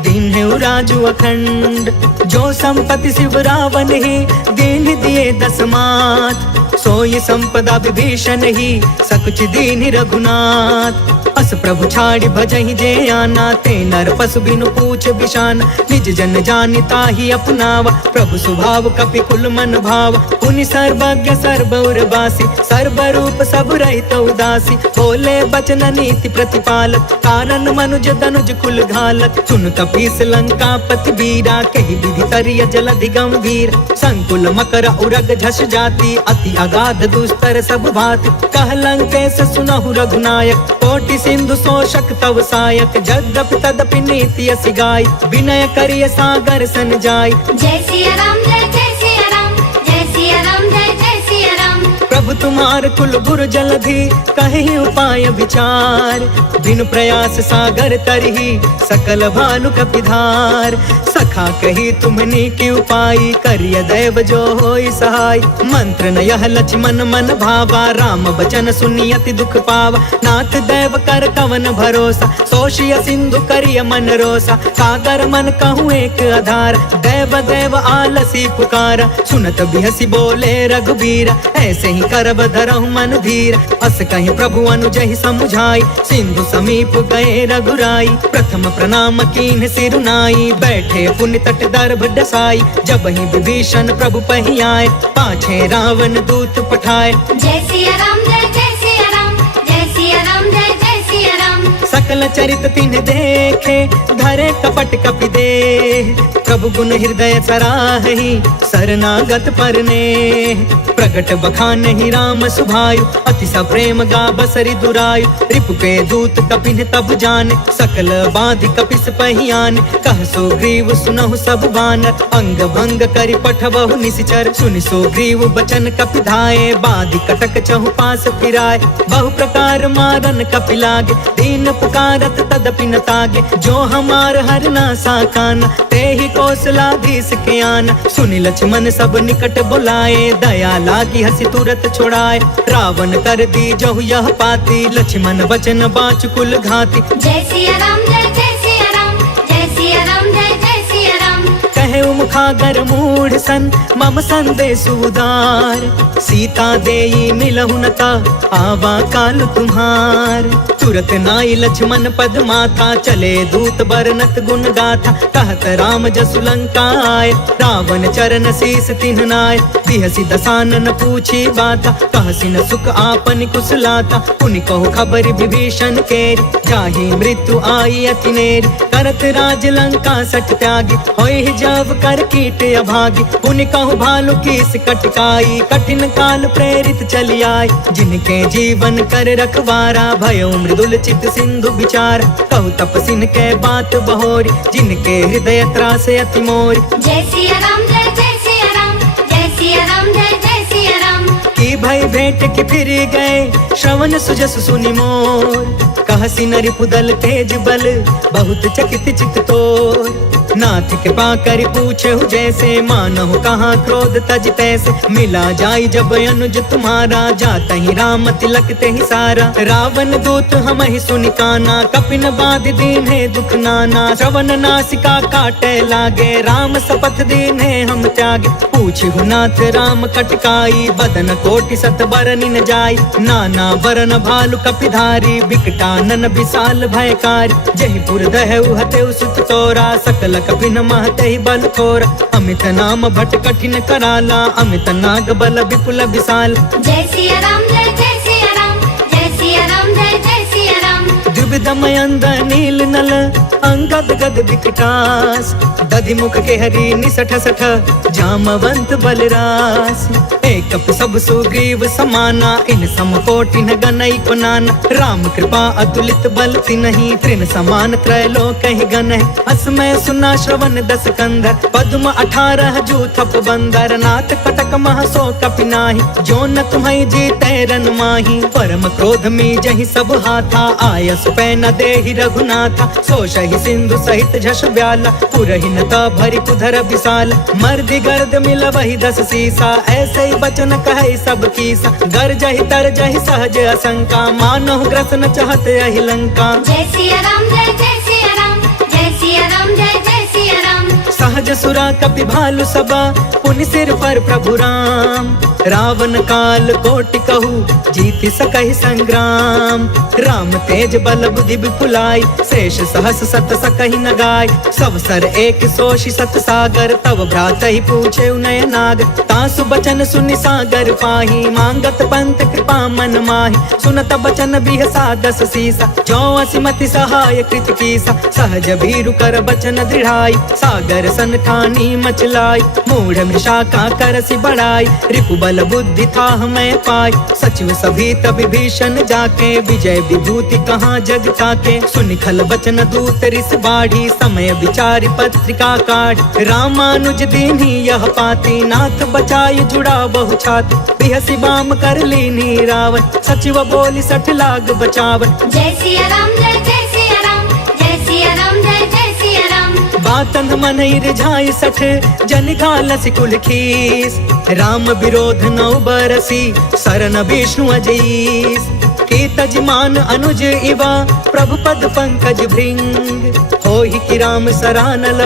दीन्हु राजु अखंड। जो संपत्ति शिव रावण ही दीन दिए दस मात। सोई संपदा विभीषण ही सकुच दीन रघुनाथ। अस प्रभु छाड़ी भजहि जे आना ते नर पशु बिनु पूछ बिशान। निज जन जानिता ही अपनावा प्रभु स्वभाव कपि कुल मन भाव। पुनि सर्वज्ञ सर्वौर बासी सर्वरूप सब रहित उदासी। बोले बचन नीति प्रतिपालक कारण मनुज तनुज कुल घालक। सुन कपीस लंका पति वीरा कहि विधि तरिय जलधि गंभीर। संकुल मकर उरग झस जाति अति अगाध दुस्तर सब भाति। कह लंकेश सुनहु रघुनायक कोटि सिंधु शोषक तव सायक। जद्यपि तदपि नीति असि गाय विनय करिय सागर सन जाय। जय सिया राम जय जय सिया राम जय सिया राम जय जय सिया राम। प्रभु तुम्हार कुल गुर जलधि कहि उपाय विचार। बिन प्रयास सागर तरही सकल भानु कपिधार। सखा कही तुमनी की उपाय करिय दैव जो होई सहाय। मंत्र न यह लक्ष्मण मन भावा राम बचन सुनि अति दुख पावा। नाथ दैव कर कवन भरोसा सोशिय सिंधु करिय मन रोसा। सागर मन कहूँ एक आधार दैव दैव आलसी पुकारा। सुनत बिहसी बोले रघुबीरा ऐसे ही करब धरहु मन धीर। अस कहीं प्रभु अनुजहि समुझाई सिंधु समीप गए रघुराई। प्रथम प्रणाम कीन्ह सिरुनाई बैठे पुण्य तट दर्भ डसाई। जब ही विभीषण प्रभु पहि आए पाछे रावण दूत पठाए। जय सिया राम जय जय सिया राम जय सिया राम जय जय सिया राम। सकल चरित तिन्ह देखे धरे कपट कपि देह। प्रभु गुण हृदय सराहि शरणागत परने। प्रगट बखानहि राम सुभायु अति सप्रेम गा बसरि दुरायु। रिपु के दूत कपिन तब जाने सकल बाधि कपिस पहियाने। कह सो ग्रीव सुनहु सब बानर अंग भंग करि पठबहु निशिचर। सुनि सो ग्रीव बचन कपि धाये बाधि कटक चहु पास फिराए। बहु प्रकार मारन कपि लागे दीन पुकारत तदपि न तागे। जो हमार हर नासा काना ते ही कौशलाधीश के आना। सुनि लक्ष्मण सब निकट बुलाए दया लागी हसी तुरत छोड़ाए। रावण कर दी जहु यह पाती लक्ष्मण वचन बाच कुल घाती। जय सिया राम जय जय सिया राम जय सिया राम जय जय सिया राम। कहे मुखागर मूढ़ सन मम संदेश उदार। सीता देई मिलहु नता आवा काल तुम्हार। तुरत नाई लक्ष्मण पद माथा चले दूत बरनत गुण गाथा। कहत राम जसु लंका आए रावण चरण शीस तिन्ह नाय। बिहसी दसानन पूछी बाता कहसी न सुख आपन कुशलाता। पुनि कहु खबर विभीषण केरी जाहि मृत्यु आई अति नेरी। करत राज लंका सठ त्यागी होई जब कर कीट अभागी। पुनि कहु भालु कीस कटकाई कठिन काल प्रेरित चली आई। जिनके जीवन कर रखवारा भयो मृदुल चित सिंधु विचार। कहु तपसिन के बात बहोरी जिनके हृदय त्रास अति मोरी। जय सिया राम जय जय सिया राम जय सिया राम जय जय सिया राम। की भय भेंट के फिर गए श्रवण सुजस सुनि मोर। कहसी नरि पुदल तेज बल बहुत चकित चित तोर। नाथ कृपा करि पूछहु जैसे मानहु कहाँ क्रोध तज तैसे। मिला जाई जब अनुज तुम्हारा जातहि राम तिलक तेहि सारा। रावण दूत हमहि सुनि काना कपिन बाध दीन्हे दुख नाना। श्रवण नासिका काटे लागे राम शपथ दीन्हे हम त्यागे। पूछहु नाथ राम कटकाई बदन कोटि कोटि सत बरनि न जाय, नाना बरन भालु कपिधारी, बिकटानन विशाल भयकारी। जहि पुर दहु हतेउ सुत तोरा, सकल कपिन महते बल थोरा। अमित नाम भट कठिन कराला, अमित नाग बल विपुल विशाल। जय सिया राम जय जय सिया राम, जय सिया राम जय जय सिया राम। द्विविध मयंद नील नल, अंगद गद विकटास। दधि मुख के हरि निसठ सठ, जामवंत बलरास। एक कप सब सुग्रीव समाना, इन सम कोटि न गनई को नाना। राम कृपा अतुलित बल तिन्हि, तृण समान त्रैलोक ही गनहि। असमय सुना श्रवण दस कंधर, पद्म 18 जू थप बंदर। नाथ कटक मह सो कपि नाही, जो न तुम्हें जीते रन माही। परम क्रोध में जहि सब हाथा, आयस पै न देहि रघुनाथा। सो शहि सिंधु सहित झस ब्याला, पुरहि न भरी कुधर विशाल। मर्दि गर्द मिल वही 10 सीसा, ऐसे ही बचन कहे सब कीसा। गरजहि तरजहि सहज असंका, मानहु ग्रसन चाहत यही लंका। जय सिया राम जय जय सिया राम, जय सिया राम जय जय सिया राम। सहज सुरा कपि भालु सबा, पुनि सिर पर प्रभु राम। रावण काल कोटि कहू, जीति सकहि संग्राम। राम तेज बल बुद्धि विपुलाई, शेष सहस सत सकहि न गाय। सब सर एक सोषि सत सागर, तब भ्रातहि पूछे उनय नाग। तासु बचन सुनि सागर पाही, मांगत पंथ कृपा मन माही। सुनत बचन बिहसा 10 सीसा, जो असिमति सहाय कृत कीसा। सहज भीरु कर बचन दृढ़ाई, सागर सन ठानी मचलाई। मूढ़ मृषा का करसि बढ़ाई, रिपु बल बुद्धि था मैं पाई। सचिव सभी तब भीषण जाके, विजय विभूति कहाँ जग ताके। सुनि खल बचन दूत रिस बाढ़ी, समय विचारि पत्रिका काढ़। रामानुज दीन्ही यह पाती, नाथ बचाई जुड़ा बहु छाती। बिहसि बाम कर लीनी रावण, सचिव बोली 60 लाग बचावन। जय सिया राम जय जय सिया राम, जय सिया राम जय जय सिया राम। बातंध मनहि रिझाई 60, जन घालसि कुल खीस। राम विरोध 9 बरसी, शरण विष्णु अजीस। की तजमान अनुज इवा, प्रभु पद पंकज भृंग। होहि कि राम सरानल,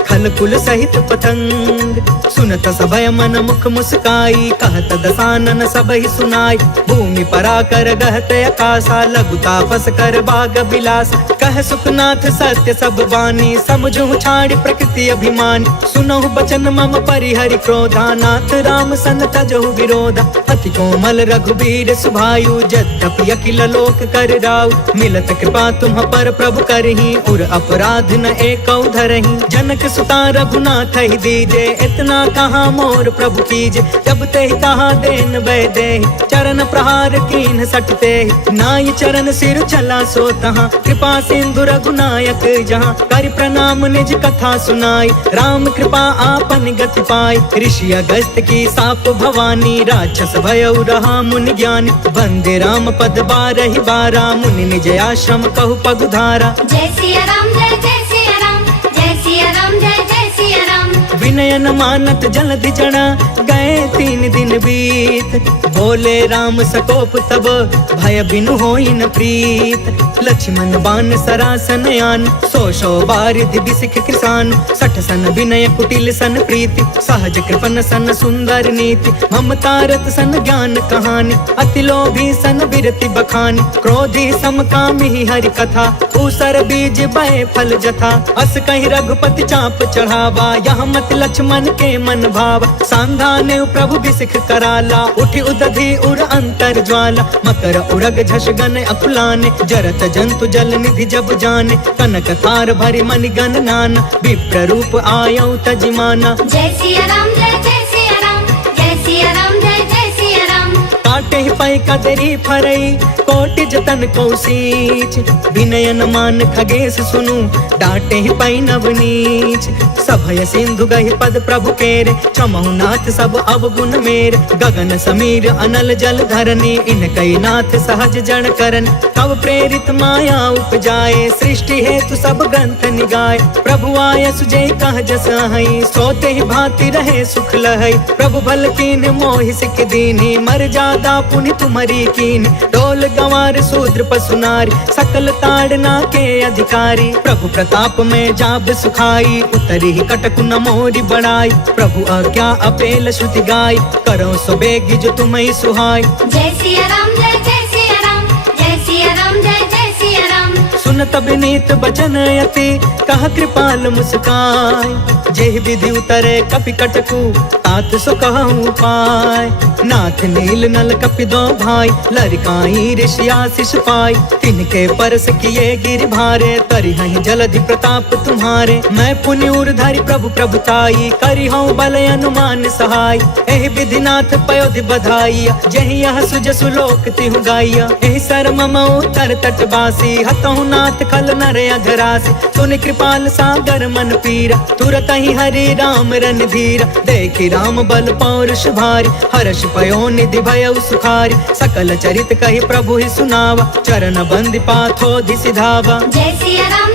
खल कुल सहित पतंग। सुनत सभय मन मुख मुस्काई, कहत दसानन सबहि सुनाई। भूमि पराकर गहत आकाशा, लघु तापस कर बाग बिलास। कह सुखनाथ सत्य सब वाणी, समझु छाड़ी प्रकृति अभिमानी। सुनहु बचन मम परिहरि क्रोधा, नाथ राम सन तजहु विरोधा। अति कोमल रघुबीर सुभायु, यद्यपि अखिल लोक कर राउ। मिलत कृपा तुम पर प्रभु करही, उर अपराध न एकौ धरही। जनक सुता रघुनाथ ही दीजे, इतना कहाँ मोर प्रभु कीजे। जब ते कहा देन बै दे, चरण प्रहार कीन सटते। नाई चरण सिर चला सो तहाँ, कृपा सिंधु रघुनायक जहाँ। कर प्रणाम निज कथा सुनाई, राम कृपा आपन गति पाई। ऋषि अगस्त की साप भवानी, राक्षस भयउ रहा मुनि ज्ञानी। वंदे राम पद 12 बारा, मुनि निज आश्रम कहु पगुधारा। जय सिया राम जय जय सिया राम, जय सिया राम जय जय सिया राम। विनयन मानत जलधि जड़ा, गए 3 दिन बीत। बोले राम सकोप तब, भय बिनु होई न प्रीत। लक्ष्मण बान सरासन यान, 100 बारिधि बिसिख कृसान। 60 सन विनय कुटिल सन प्रीति, सहज कृपन सन सुंदर नीति। ममता रत सन ज्ञान कहानी, अति लोभी सन बिरति बखानी। क्रोधी समकामी हरि कथा, ऊसर बीज बय फल जथा। अस कहीं रघुपति चाप चढ़ावा, यह मत लक्ष्मण के मन भावा। सांधाने प्रभु बिसिख कराला, उठी उदधि उर अंतर ज्वाला। मकर उरग झस गन अकुलाने, जरत जंतु जल निधि जब जाने। कनक थार भरि मनि गण नाना, विप्र रूप आयौ तजिमाना। जय सिया राम जय जय सिया राम, जय सिया राम जय जय सिया राम। काटे ही पै कदरी फरई, कोटि जतन को सींच। विनयन मान खगेश सुनु, डांटे ही पै नवनीच। सभय सिंधु गहि पद प्रभु केरे, चमहु नाथ सब अवगुण मेरे। गगन समीर अनल जल धरनी, इनकई नाथ सहज जन करन। तब प्रेरित माया उपजाए, सृष्टि हेतु सब ग्रंथ निगाए। प्रभु आय सुजय कह जस हई, सोते ही भांति रहे सुख लहई। प्रभु भल कीन मोहि सिख दीनी, मर जाग सदा पुनि तुम्हारी कीन। डोल गंवार शूद्र पशु नारी सकल ताड़ना के अधिकारी। प्रभु प्रताप में जाब सुखाई उतरी ही कटक न मोरी बढ़ाई। प्रभु आज्ञा अपेल श्रुति गाय करो सो बेगी जो तुम्हें सुहाय। जय सिया राम जय जय सिया राम जय सिया राम जय जय सिया राम। सुनत विनीत बचन अति कह कृपाल मुस्काय। जेहि विधि उतरे कपि कटकु तात सो कहूँ पाय। नाथ नील नल कपि दो भाई लरिकाई ऋषि आशीष पाई। तिनके परस किए गिर भारे तरिहहि जलधि प्रताप तुम्हारे। मैं पुनि उर्धरि प्रभु प्रभुताई करी हूँ बल अनुमान सहाय। एहि विधि नाथ पयोधि बधाई जहि यह सुजसु लोक तिहु गाइया। एहि सर मम उतर तटवासी हतहु नाथ खल नर अधरासी। सुनि कृपाल सागर मन पीरा तुरत ही हरि राम रणधीरा। देखि राम बल पौरुष भारी हर्ष पयो निधि भयउ सुखारी। सकल चरित कहि प्रभु ही सुनावा चरण बंदी पाथो धि सिधावा। जय सिया राम